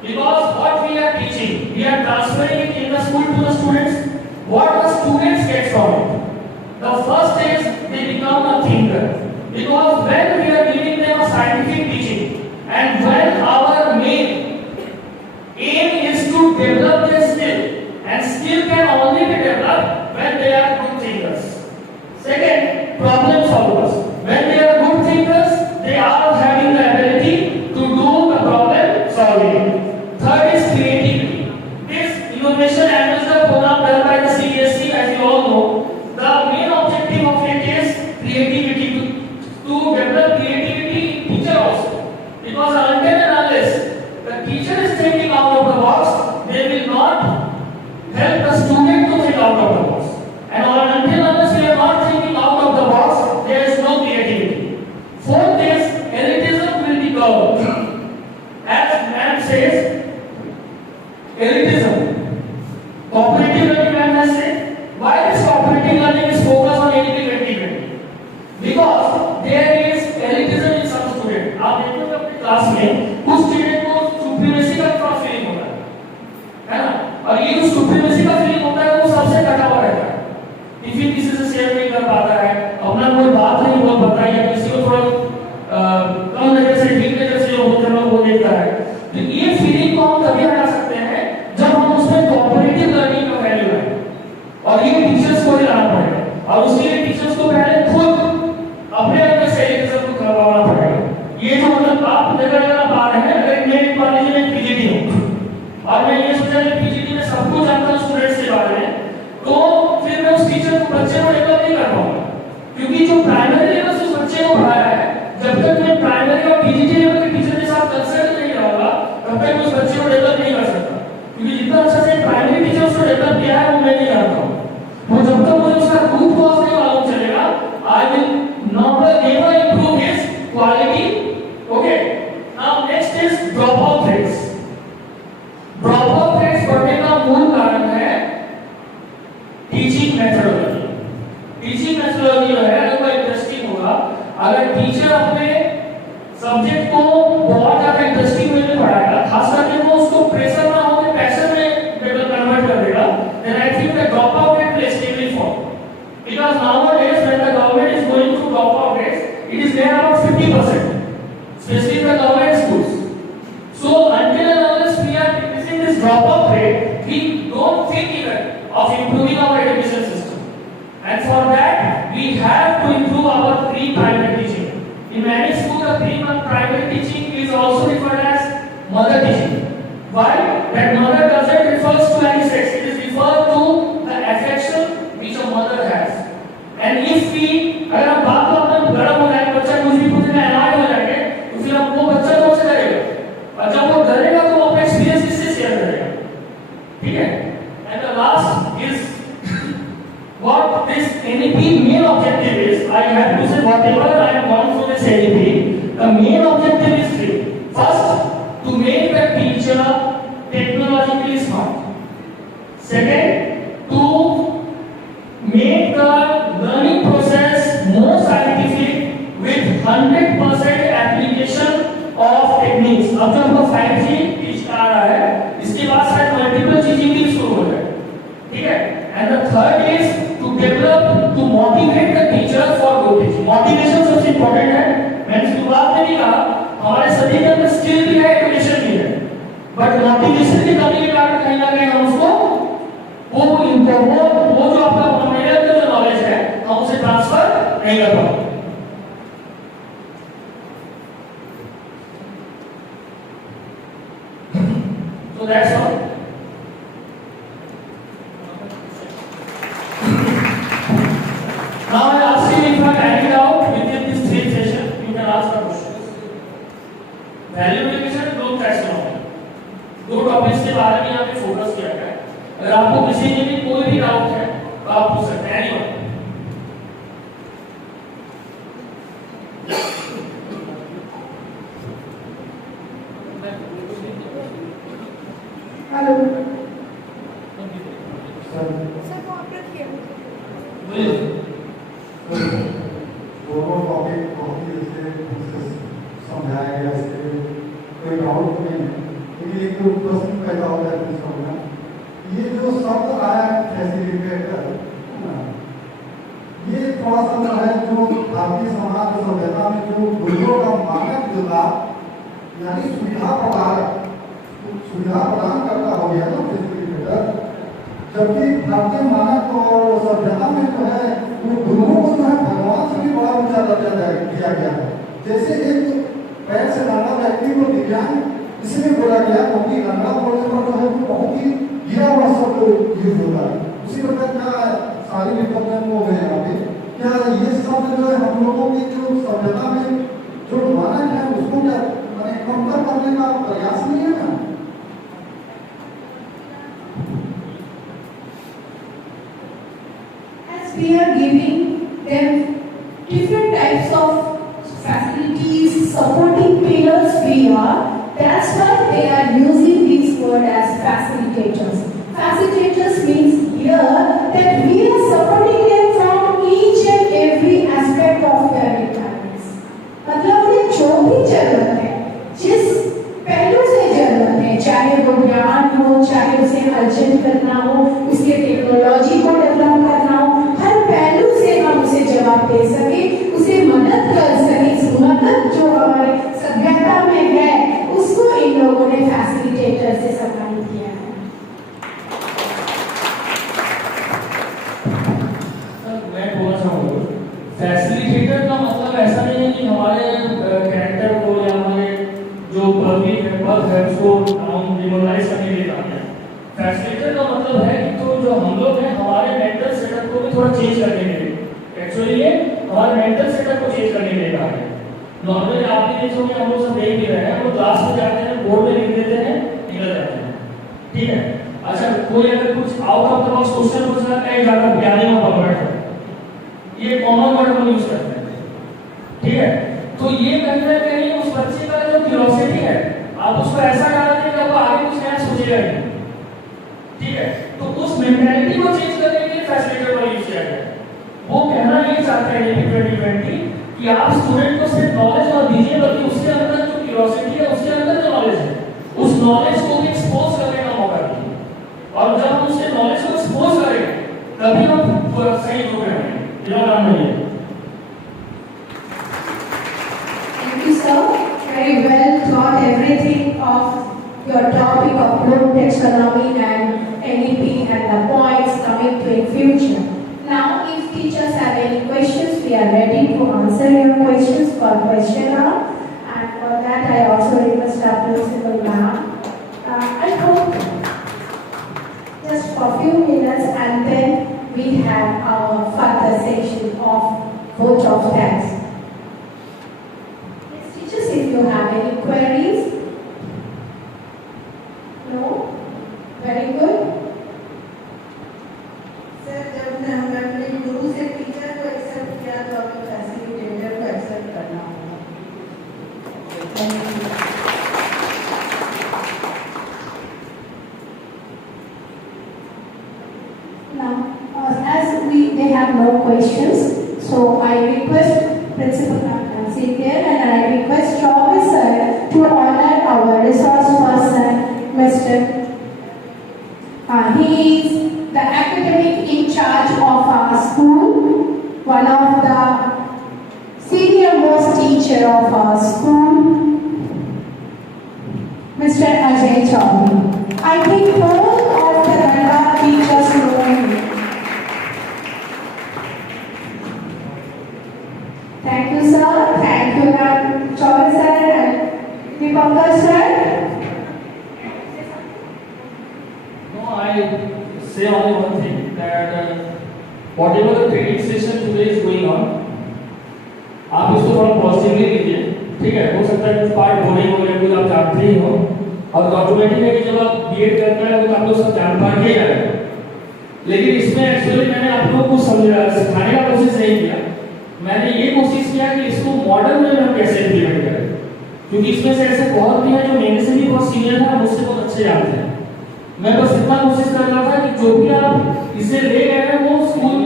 Because what we are teaching, we are transferring it in the school to the students. What the students get from it? The first is they become a thinker. Because when we are giving them a scientific teaching, and when our main aim is to develop their skill, and skill can only be developed when they are good thinkers. Second, problem solvers. When they are good thinkers, they are having the ability to do the problem solving. Third is creativity. This innovation ambassador program done by the CBSE, as you all know, the main objective of it is creativity, to develop creativity in teacher also. Because until and unless the teacher is thinking out of the box, they will not help the student to think out of the box. And until unless we are not thinking out of the box, there is no creativity. Fourth is elitism will be curbed. As man says, elitism. Cooperative learning, man has said. Why this cooperative learning is focused on NEP 2020? Because there is elitism in some student. आप देखोगे अपने class में कुछ student को supremacy का cross feeling होता है ना? और ये जो सुप्रीमेसी का फीलिंग होता है वो सबसे कटा हुआ रहता है। टिफिन किसी से शेयर नहीं कर पाता है, अपना कोई बात नहीं बोल पाता है, या किसी को थोड़ा कम नजर से ठीक नजर से जो होते हैं वो देखता है। तो ये फीलिंग को हम तभी हटा सकते हैं जब हम उसमें कोऑपरेटिव लर्निंग का वैल्यू है, और ये टीचर्स को ही लाना पड़ेगा, और उसके लिए टीचर्स को पहले खुद अपने अंदर से एलिटिज्म को करवाना पड़ेगा। ये जो मतलब आप जगह पा रहे हैं, अगर मैं मान लीजिए मैं पीजीटी हूँ और मैं ये सोचा कि पीजीटी में सब कुछ जानता हूँ स्टूडेंट्स के बारे में, तो फिर मैं उस टीचर को बच्चे को डेवलप नहीं कर पाऊंगा, क्योंकि जो प्राइमरी लेवल से उस बच्चे को पढ़ाया है, जब तक मैं प्राइमरी और पीजीटी लेवल के टीचर के साथ कंसल्ट नहीं रहूंगा तब तक मैं उस बच्चे को डेवलप नहीं कर सकता, क्योंकि जितना अच्छा से प्राइमरी टीचर उसको डेवलप किया है वो मैं नहीं जानता हूँ। वो जब तक मुझे उसका रूट कॉज नहीं मालूम चलेगा, I will never improve his quality. Okay. Now next is dropout rates. Dropout rates बढ़ने का मूल कारण है टीचिंग मेथोडोलॉजी। टीचिंग मेथोडोलॉजी जो है अगर कोई इंटरेस्टिंग होगा, अगर टीचर अपने सब्जेक्ट को बहुत ज्यादा इंटरेस्टिंग वे में पढ़ाएगा, खास करके वो उसको प्रेशर ना हो के पैशन में कन्वर्ट कर देगा, then I think the dropout rate will steadily fall. Because nowadays when the government is going through dropout rates, it is there about 50%, especially in the government schools. So until and unless we are decreasing this dropout rate, we don't think even of improving our education system. And for that, we have to improve our pre-primary teaching. In many schools, the pre-primary teaching is also referred as mother teaching. Why? That mother doesn't refers to any sex; it is referred to the affection which a mother has. And if we, अगर हम बात को अपना बड़ा हो जाए, बच्चा कुछ भी पूछने में अलार्म हो जाएंगे, तो फिर हम वो बच्चा कौन से करेगा? और जब वो डरेगा तो वो अपना एक्सपीरियंस किससे शेयर करेगा? ठीक है? And the last is what this NEP main objective is. I have to say whatever I have gone through this NEP, the main objective is three. First, to make the teacher technologically smart. Second, to make the 100% application of techniques. अब जो हमको 5G teach आ रहा है, इसके बाद शायद multiple चीजें भी शुरू हो जाए, ठीक है। And the third is to develop, to motivate the teacher for good teaching. Motivation सबसे इंपॉर्टेंट है। मैंने शुरुआत में भी कहा, हमारे सभी के अंदर स्किल भी है, एजुकेशन भी है, बट मोटिवेशन की कमी के कारण कहीं ना कहीं हम उसको वो जो आपका मेरे अंदर जो नॉलेज है, हम उसे ट्रांसफर नहीं कर पाते। So that's all. Now I ask you if you are carried out within this 3 session, you can ask the questions. Value education, group taxonomy. दो टॉपिक्स के बारे में यहाँ पे फोकस किया गया है। अगर आपको किसी में भी कोई भी डाउट है तो आप पूछ सकते हैं। एनीवन? हेलो सर को आप रखिए। बोलिए। दोनों टॉपिक बहुत ही अच्छे समझाया गया, इससे कोई डाउट नहीं है, लेकिन एक तो प्रश्न पैदा हो जाता है समझना, ये जो शब्द आया फैसिलिटेटर, ये थोड़ा सा जो है जो भारतीय समाज सभ्यता में जो मूल्यों का मानक जो था, यानी सुविधा प्रदान करता हो गया ना फैसिलिटेटर, जबकि भारतीय मानक और सभ्यता में जो है वो गुरुओं को जो है भगवान से भी बड़ा ऊंचा दर्जा दिया गया है। जैसे एक पैर से नंगा व्यक्ति को दिव्यांग इसलिए बोला गया क्योंकि नंगा बोलने पर जो है वो बहुत ही गिरा हुआ शब्द यूज होता है। उसी प्रकार क्या सारी विपत्तियां हो गए यहाँ पे, क्या ये शब्द जो है हम लोगों की जो सभ्यता में जो मानक है उसको क्या मैंने कमतर करने का प्रयास नहीं है ना? We are giving them different types of facilities, supporting pillars we are. That's why they are using this word as facilitators. Facilitators means here that we are supporting them from each and every aspect of their requirements. मतलब उन्हें जो भी जरूरत है, जिस पहलू से जरूरत है, चाहे वो ज्ञान हो, चाहे उसे अर्जन करना हो, उसके टेक्नोलॉजी को डेवलप करना हो, हर पहलू से हम उसे जवाब दे सके, उसे मदद कर सके। इस मदद जो हमारे सभ्यता में है उसको इन लोगों ने फैसिलिटेटर से सम्मानित किया है। मैं बोलना चाहूँगा, फैसिलिटेटर का मतलब ऐसा नहीं है कि हमारे कैरेक्टर को या हमारे जो पद है उसको हम डिमोरलाइज करने के लिए काम है। फैसिलिटेटर का मतलब है कि तो जो हम लोग हैं हमारे मेंटल सेटअप को भी थोड़ा चेंज करने के लिए, एक्चुअली ये हमारे मेंटल सेटअप को चेंज करने के लिए काम है। नॉर्मली आप भी देखोगे, हम लोग सब देख भी रहे हैं, हम लोग क्लास में जाते हैं, बोर्ड में लिख देते हैं, निकल जाते हैं, ठीक है। अच्छा, कोई अगर कुछ out of the box question पूछना है, ज्यादा ज्ञानी में परवर्ट है, ये कॉमन वर्ड हम यूज करते हैं, ठीक है। तो ये कहीं ना कहीं उस बच्चे का जो क्यूरियोसिटी है, आप उसको ऐसा डालते हैं कि वो आगे कुछ नया सोचेगा नहीं, ठीक है। तो उस मेंटालिटी को चेंज करने के लिए फैसिलिटेटर का यूज किया गया है। वो कहना ये चाहते हैं ये 2020 कि आप स्टूडेंट को सिर्फ नॉलेज मत दीजिए, बल्कि उसके अंदर जो क्यूरियोसिटी है, उसके अंदर जो नॉलेज है, उस नॉलेज को भी एक्सपोज करने का मौका दीजिए। और जब हम उसके नॉलेज को एक्सपोज करेंगे तभी हम सही रूप में आएंगे। मेरा नाम नहीं है। Thank you, sir. Very well thought everything of your topic of Bloom taxonomy and NEP and the points coming to in future. Now, if teachers have any questions, we are ready to answer your questions for question hour. And for that, I also request our principal ma'am. I hope just for a few minutes and then we have our further section of vote of thanks. Yes, teachers, if you have any queries? No? Very good. Sir, जब हमने अपने गुरु से teacher को accept किया तो अभी facilitator को accept करना होगा। Now, as they have no questions, so I request Principal Ma'am sit here and I request Chaubey sir to honor our resource person, Mr. He is the academic in charge of our school, one of the senior most teacher of our school, Mr. Ajay Chaubey. I think all of the Ganga teachers know him. Thank you, sir. Thank you, Ma'am Chaubey sir and Dipankar sir. No, I say only one thing that whatever the training session today is going on, आप इसको थोड़ा positively लीजिए, ठीक है? हो सकता है कुछ पार्ट बोरिंग हो गया, कुछ आप जानते ही हो, और डॉक्यूमेंट्री में जब आप बीएड करना है वो तो आप लोग सब जान पाएंगे ही आए, लेकिन इसमें एक्चुअली मैंने आप लोगों को समझा सिखाने का कोशिश नहीं किया, मैंने ये कोशिश किया कि इसको मॉडल में हम कैसे इम्प्लीमेंट करें, क्योंकि इसमें से ऐसे बहुत भी हैं जो मेरे से भी बहुत सीनियर हैं, मुझसे बहुत अच्छे जानते हैं। मैं बस इतना कोशिश कर रहा था कि जो भी आप इसे ले गए हैं वो स्कूल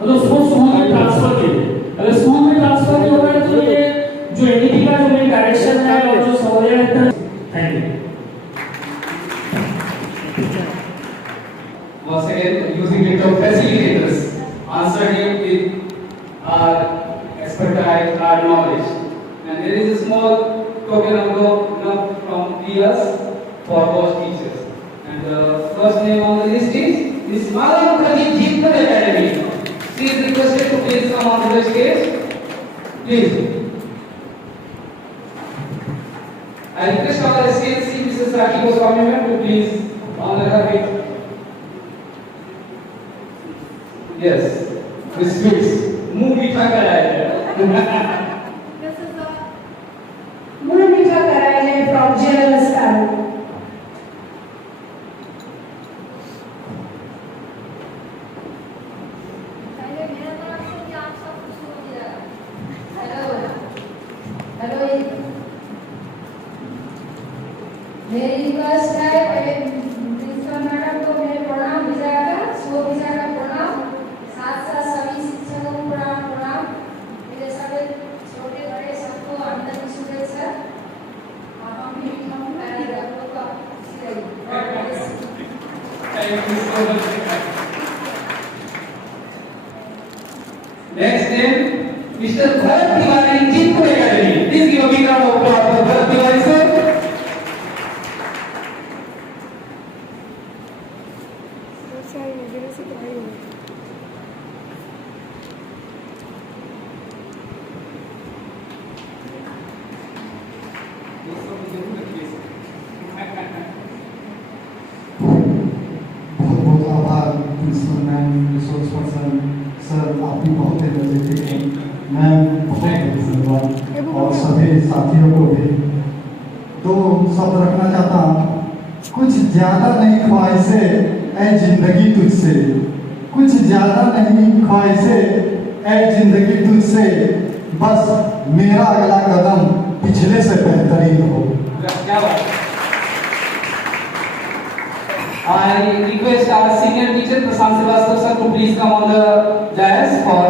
मतलब उसको स्कूल में ट्रांसफर कीजिए। अगर स्कूल में ट्रांसफर नहीं हो रहा है तो ये जो एनईपी का जो मेन डायरेक्शन है और जो सवाल है, thank you. Once again, using the term facilitators, answer him with our expertise, our knowledge. And there is a small token of from PS for those teachers. And the first name on the list is Miss Mala Mukherjee Jeetpur Academy. She is requested to please come on the stage. Please. I request our SCNC Mrs. Saki Goswami to please honor her with. Yes, Miss Sweets. मुंह मीठा कराया This is the Moon Mita Karaya from General Staff. मेरी request है principal madam को मेरे प्रणाम भिजाकर सो भिजाकर प्रणाम, साथ साथ सभी शिक्षकों को प्रणाम, मेरे सभी छोटे बड़े सबको अंदर की शुभेच्छा। हम भी हम पैराग्राफों का Thank you so much. Next name, Mr. Bharat Tiwari, Jeetpur Academy. Please give a big round of applause for Bharat Tiwari sir. बहुत बहुत आभार principal ma'am, resource person sir, आपकी बहुत एनर्जेटिक है मैम, बहुत धन्यवाद और सभी साथियों को भी। तो शब्द रखना चाहता हूँ, कुछ ज़्यादा नहीं ख्वाहिशें ऐ जिंदगी तुझसे, कुछ ज़्यादा नहीं ख्वाहिशें ऐ जिंदगी तुझसे, बस मेरा अगला कदम पिछले से बेहतरीन हो। क्या बात है? I request our senior teacher Prashant Srivastava sir to please come on the dais for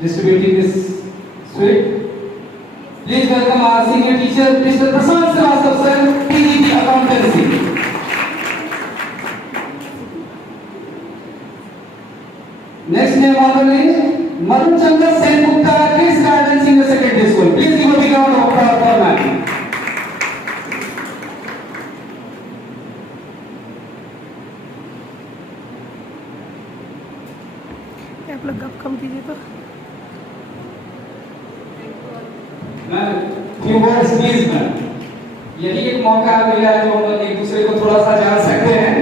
distributing this sweet. Please welcome our senior teacher Mr. Prashant Srivastava sir, PGP Accountancy. Next name on the list, Marun Chandra Sen Gupta, Chris Garden Senior Secondary School. Please give a big round of applause for ma'am. आप लोग गप कम कीजिए तो। Ma'am, few words please ma'am. यदि एक मौका मिला है तो हम लोग एक दूसरे को थोड़ा सा जान सकते हैं।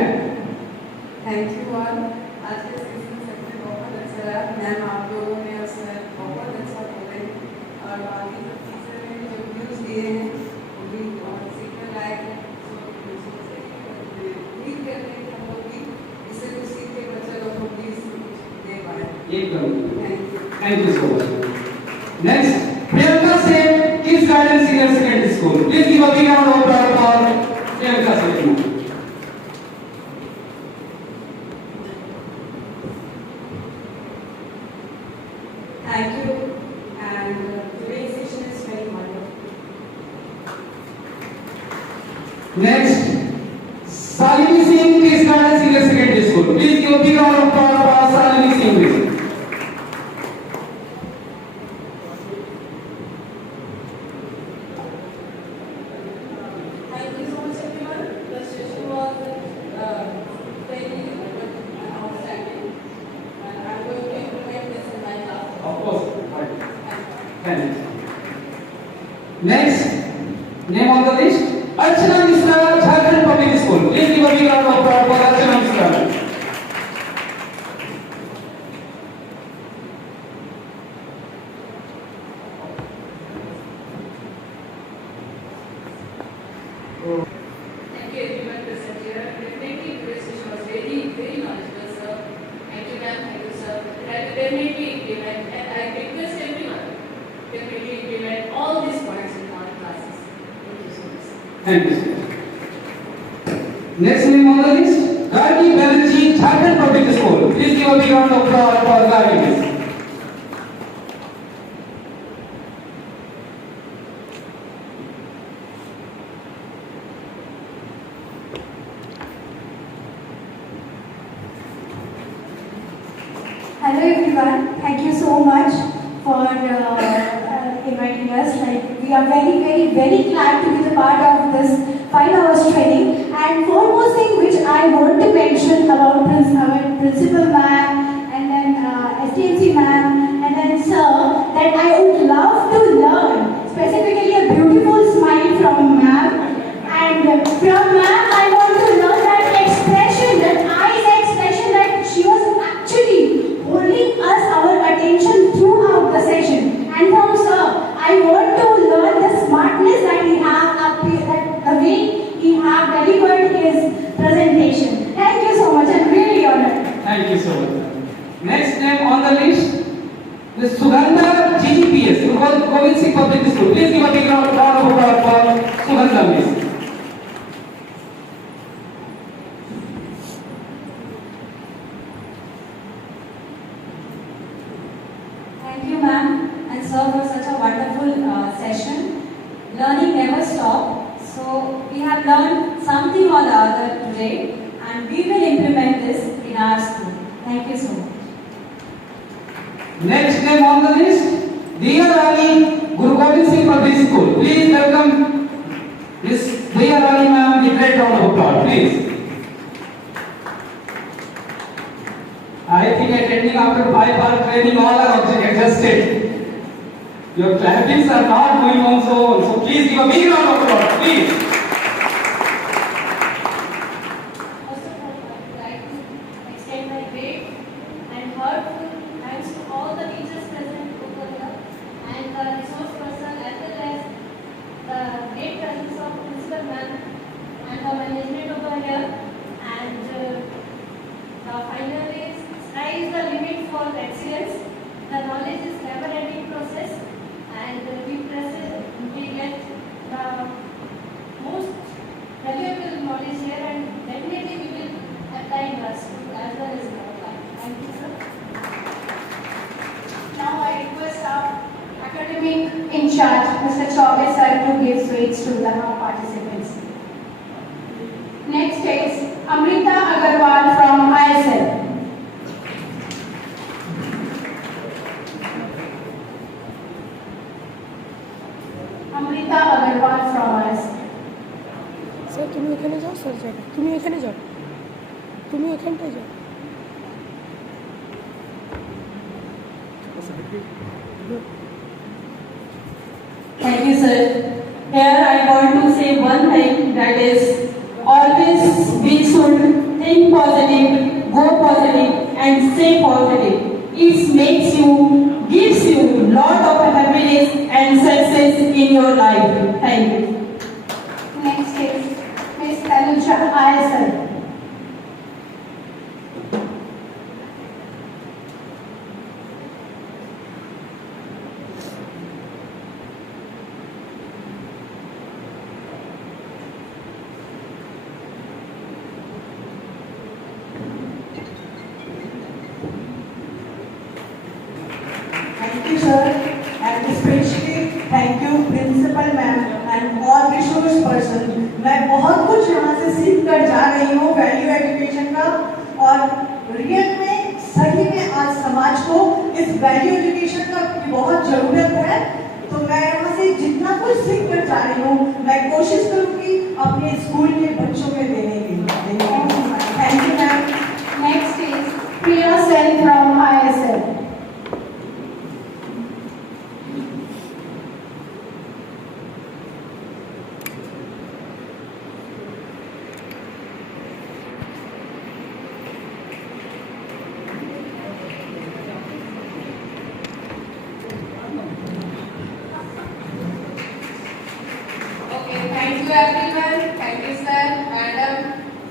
Thank you all. आज के सेशन से बहुत अच्छा रहा। मैम आप लोगों ने और सर बहुत अच्छा बोले और बाकी सब टीचर ने जो व्यूज दिए हैं वो भी बहुत सीखने लायक है। सो उम्मीद करते हैं कि हम लोग भी इससे कुछ सीख के बच्चे लोग को प्लीज दे पाए। एकदम। Thank you so much. Next, Priyanka Sen, Kids Garden Senior Secondary School. Please give a big round of applause for Priyanka Sen. Thank you and Next, Salini Singh, Peace Garden Senior Secondary School. Please give a big round of applause for Salini Singh. Thank you so much, everyone. The session was very outstanding, and I'm going to implement this in my class. Of course. Thank you. Next, name on the list, Archana Misra, Jharkhand Public School. Please give a big round of applause for Archana Misra. Thank you everyone present here. Definitely today's session was very knowledgeable, sir. Thank you ma'am, thank you sir. And I will definitely implement, and I request everyone definitely implement all these points in our classes. Thank you so much. Thank you, sir. Next name on the list, Gargi Banerjee, Jharkhand Public School. Please give a big round of applause for Gargi. Hello everyone, thank you so much for inviting us. Like, we are very glad to be the part of this 5 hours training. And one more thing which I want to mention about our principal ma'am and then STMC ma'am and then sir, that I would love to learn specifically a beautiful smile from ma'am. And from ma'am I want to learn that expression, that eyes expression, that she was actually holding us our attention throughout the session. And from sir, I want to learn the smartness that he have up here, that the way he have delivered his presentation. Thank you so much. I'm really honored. Thank you so much. Next name on the list, the Sugandha GGPS, Govind Singh Public School. Please give a big round of applause for Sugandha Miss. Thank you, ma'am, and sir, for such a wonderful session. Learning never stops. So we have learned something or the other today, and we will implement this in our school. Thank you so much. Next name on the list, Diya Rani, Guru Gobind Singh Public School. Please welcome Miss Diya Rani ma'am with great round of applause, please. I think attending after 5 hour training all are exhausted. Your clappings are not going on so please give a big round of applause, please. First of all, I would like to extend my great and heartfelt thanks to all the teachers present over here and the resource person as well as the great presence of principal ma'am and the management over here. And the final is, sky is the limit for excellence. The knowledge is never-ending process, and we get the most valuable knowledge here, and definitely we will apply in our school as well as in our life. Thank you, sir. Now I request our academic in charge, Mr. Chaubey sir, to give sweets to the participants. Next is Amrita Agarwal from ISL. Amrita Agarwal from ISL. Sir তুমি এখানে যাও, sir যাও, তুমি এখানে যাও, তুমি এখানটায় যাও। Thank you, sir. Here I want to say one thing, that is, always we should think positive, go positive, and stay positive. It makes you, gives you lot of happiness and success in your life. Thank you. Next is Miss Tanuja ISL. Thank you, sir, and especially thank you, principal ma'am, and all resource person मैं बहुत कुछ यहाँ से सीख कर जा रही हूँ वैल्यू एजुकेशन का, और रियल में सही में आज समाज को इस वैल्यू एजुकेशन का बहुत जरूरत है। तो मैं यहाँ से जितना कुछ सीख कर जा रही हूँ मैं कोशिश करूँगी अपने स्कूल के बच्चों में देने की। Thank you ma'am. Next is Priya Sen from ISL. Okay, thank you everyone. Thank you sir, madam,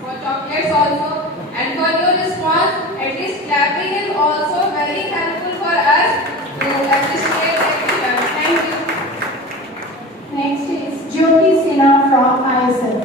for chocolates also. And for your response, at least clapping is also very helpful for us to appreciate everyone. Thank you. Next is Jyoti Sinha from ISL.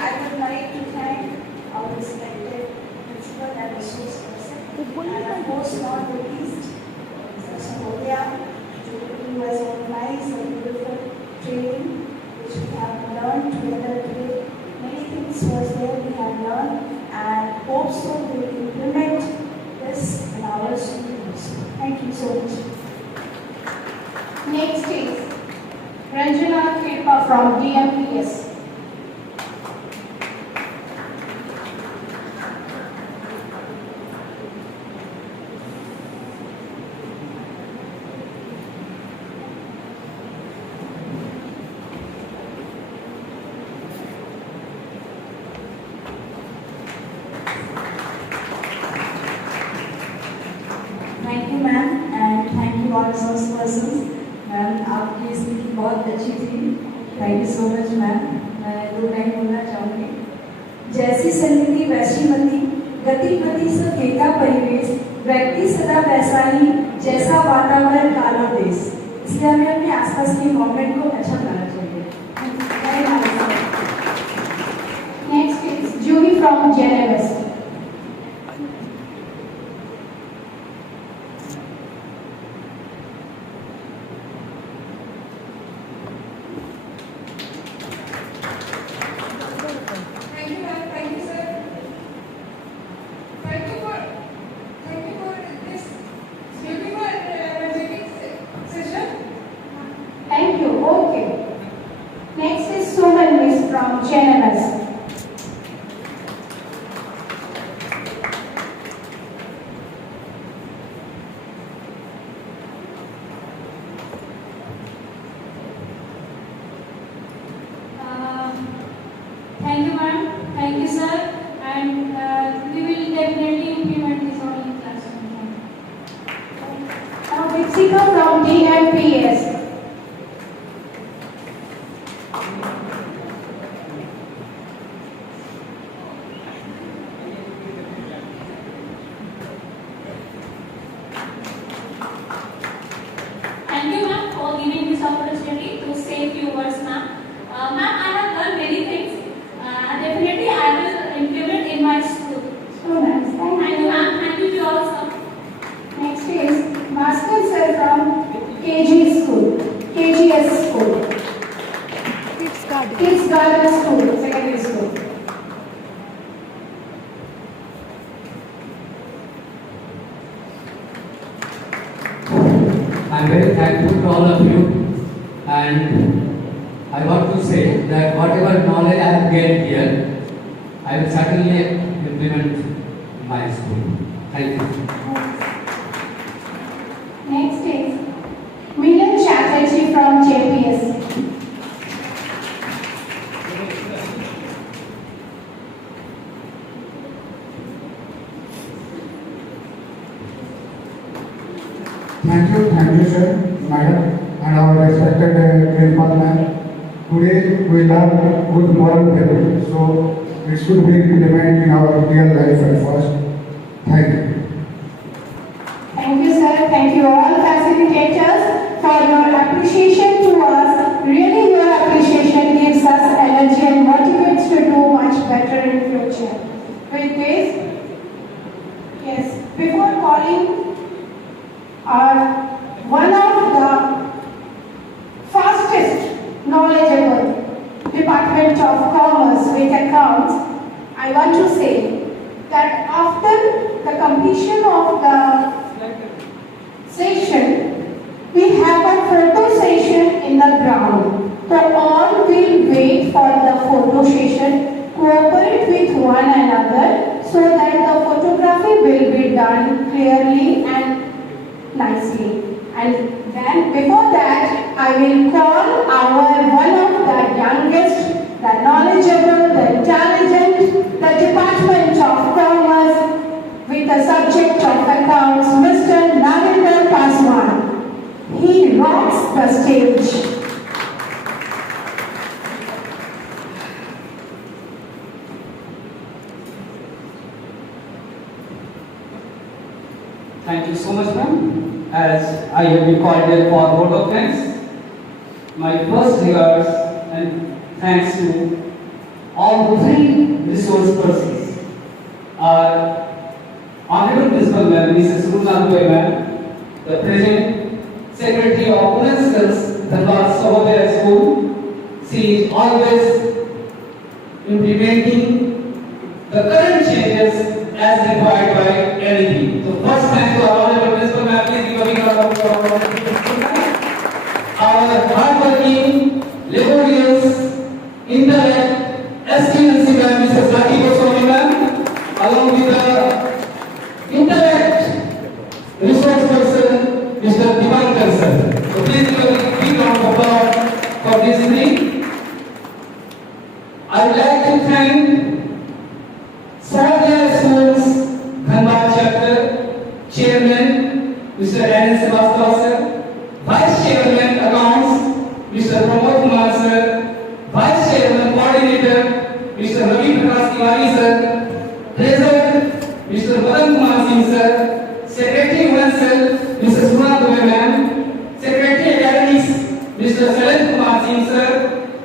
I would like to thank our respected principal and resource person, and of course not the least, Mr. Sahodia, who has organized a beautiful training which we have learned together today. Many things was there we have learned, and hope so we will implement this in our schools. Thank you so much. Next is Ranjana Kripa from DMPS. Thank you ma'am and thank you all resource persons. Ma'am आपकी speaking बहुत अच्छी थी, thank you so much ma'am. मैं 2 line बोलना चाहूँगी। जैसी सन्निधि वैसी मति, गति प्रति सब एका परिवेश, व्यक्ति सदा वैसा ही जैसा वातावरण कालो देश। इसलिए हमें अपने आसपास के इन्वायरमेंट को अच्छा बनाना चाहिए। Next is Julie from JNS. Thank you ma'am. Thank you sir. Thank you for this beautiful energetic session. Thank you. Okay. Next is Suman Miss from JNS. Thank you, ma'am. Thank you, sir. And we will definitely implement this all in classroom. Now Vipsika from DMPS. Thank you, ma'am, for giving this opportunity to say a few words, ma'am. Ma'am, I have learned many things. Definitely, I will implement in my school. So nice. Thank you, ma'am. Thank you to you also. Next is Master Sir from KG School, KGS School, Kids Garden School, Secondary School. I am very thankful to all of you, and I want to say that whatever knowledge I have gained here, I will certainly implement in my school. Thank you. Next is Milan Chatterjee from JPS. Thank you, sir, madam, and our respected principal ma'am. Today we learned good moral values, so it should be implemented in our real life at first. Thank you. Thank you, sir. Thank you all facilitators. I want to say that after the completion of the session, we have a photo session in the ground. So all will wait for the photo session, cooperate with one another so that the photography will be done clearly and nicely. And then before that, I will call our one of the youngest, the knowledgeable, the intelligent, the Department of Commerce with the subject of accounts, Mr. Narendra Paswan. He rocks the stage. Thank you so much, ma'am. As I have been called here for vote of thanks, my first regards and thanks to all the three resource persons. Our Honorable Principal Ma'am, Mrs. Suruna Dubey Ma'am, the President Secretary of Women's Girls, Dhanbad Sahodaya School. She is always implementing the current changes as required by LEP. So first thanks to our Honorable Principal Ma'am, please give a big round of applause. Our hardworking, laborious, intellect, STNC Ma'am, Mrs. Rati Goswami Ma'am, along with the intellect resource person, Mr. Divankar sir. So please give a big round of applause for these three. I would like to thank Sahodaya Schools, Dhanbad Chapter, Chairman, Mr. N. Srivastava sir, Vice Chairman Accounts, Mr. Pramod Kumar sir, Vice Chairman Coordinator, Mr. Ravi Prakash Tiwari sir, Treasurer, Mr. Madan Kumar Singh sir, Secretary Women's Cell, Mrs. Suruna Dubey ma'am, Secretary Academics, Mr. Salet Kumar Singh sir,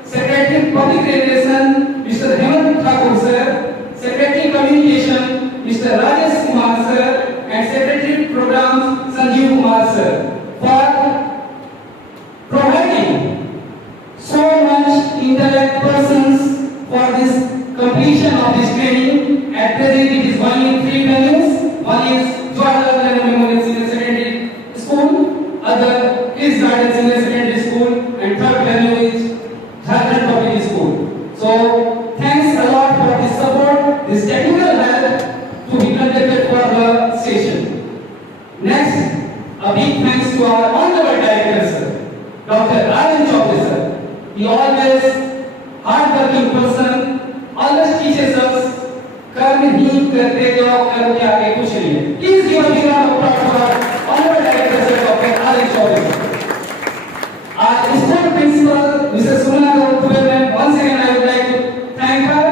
Secretary Public Relations, Mr. Hemant Thakur sir, Secretary Communication, Mr. Rajesh Kumar sir, and Secretary Programs, Sanjeev Kumar sir, for providing so much intellect persons for this completion of this training. At present, it is one in three venues. One is Jawaharlal Nehru Memorial Senior Secondary School, other is Garden Senior Secondary School, and third venue is Jharkhand Public School. So, thanks a lot for this support, this technical help to be conducted for the session. Next, a big thanks to our Honorable Director sir, Dr. Rajan Chaudhary sir. He always hardworking person, always teaches us, कर्म ही करते जाओ, कर्म के आगे कुछ नहीं है. Please give a big round of applause for our Honorable Director sir, Dr. Rajan Chaudhary. Our school principal, Mrs. Suruna Dubey ma'am, once again I would like to thank her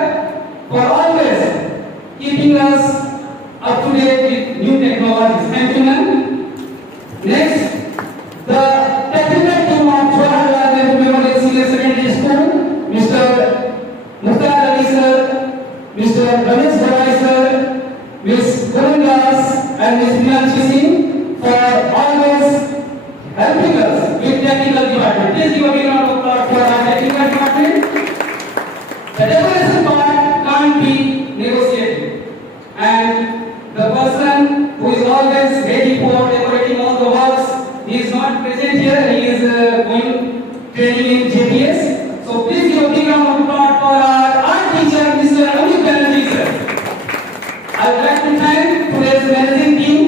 for always keeping us up to date with new technologies. Thank you ma'am. Next, the technical team of Jawaharlal Nehru Memorial Senior Secondary School, Mr. Mukhtar Ali sir, Mr. Ramesh Bharai sir, Ms. Govindas and Ms. Meenakshi Singh for always helping us with technical department. Please give a big round of applause for our technical department. The decoration part can't be negotiated, and the person who is always ready for decorating all the works, he is not present here. He is going training in JPS. So please give a big round of applause for our art teacher, Mr. Amit Banerjee sir. I would like to thank today's managing team,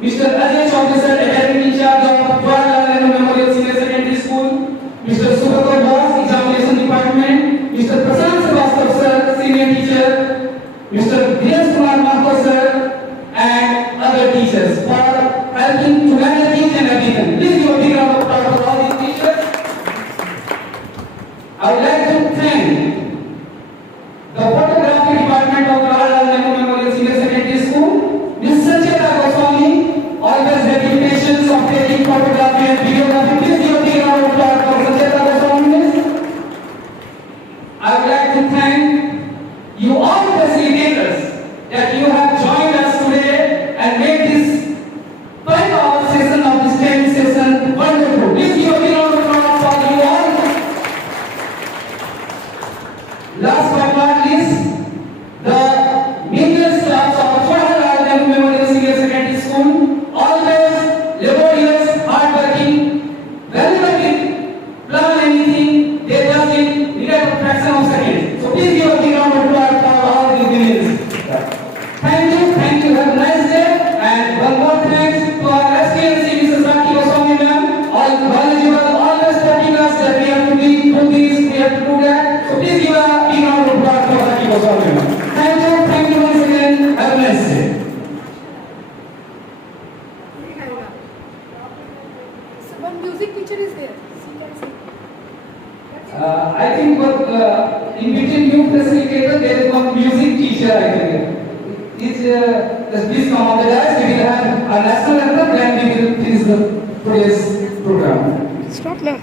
Mr. Ajay Chaudhary sir, academic in charge of Jawaharlal Nehru Memorial Senior Secondary School, Mr. Subhankar Bose, examination department, Mr. Prashant Srivastava sir, senior teacher, Mr. Dhiresh Kumar Mahto sir, and other teachers for helping to manage each and everything. Please give a big round of applause for all these teachers. I would like to thank the photography department of Jawaharlal Nehru Memorial Senior Secondary School, Ms. Sanchita Goswami, always reputations of taking photography and videography. Please give a big round of applause for Sanchita Goswami. I would like to thank you all facilitators that you have joined us today and made this 5-hour session of this training session wonderful. Please give a big round of applause for you all. Last but not least, the music facilitator, there is one music teacher, I think. Please come on the dais. We will have a national anthem, then we will finish the today's program. Stop now.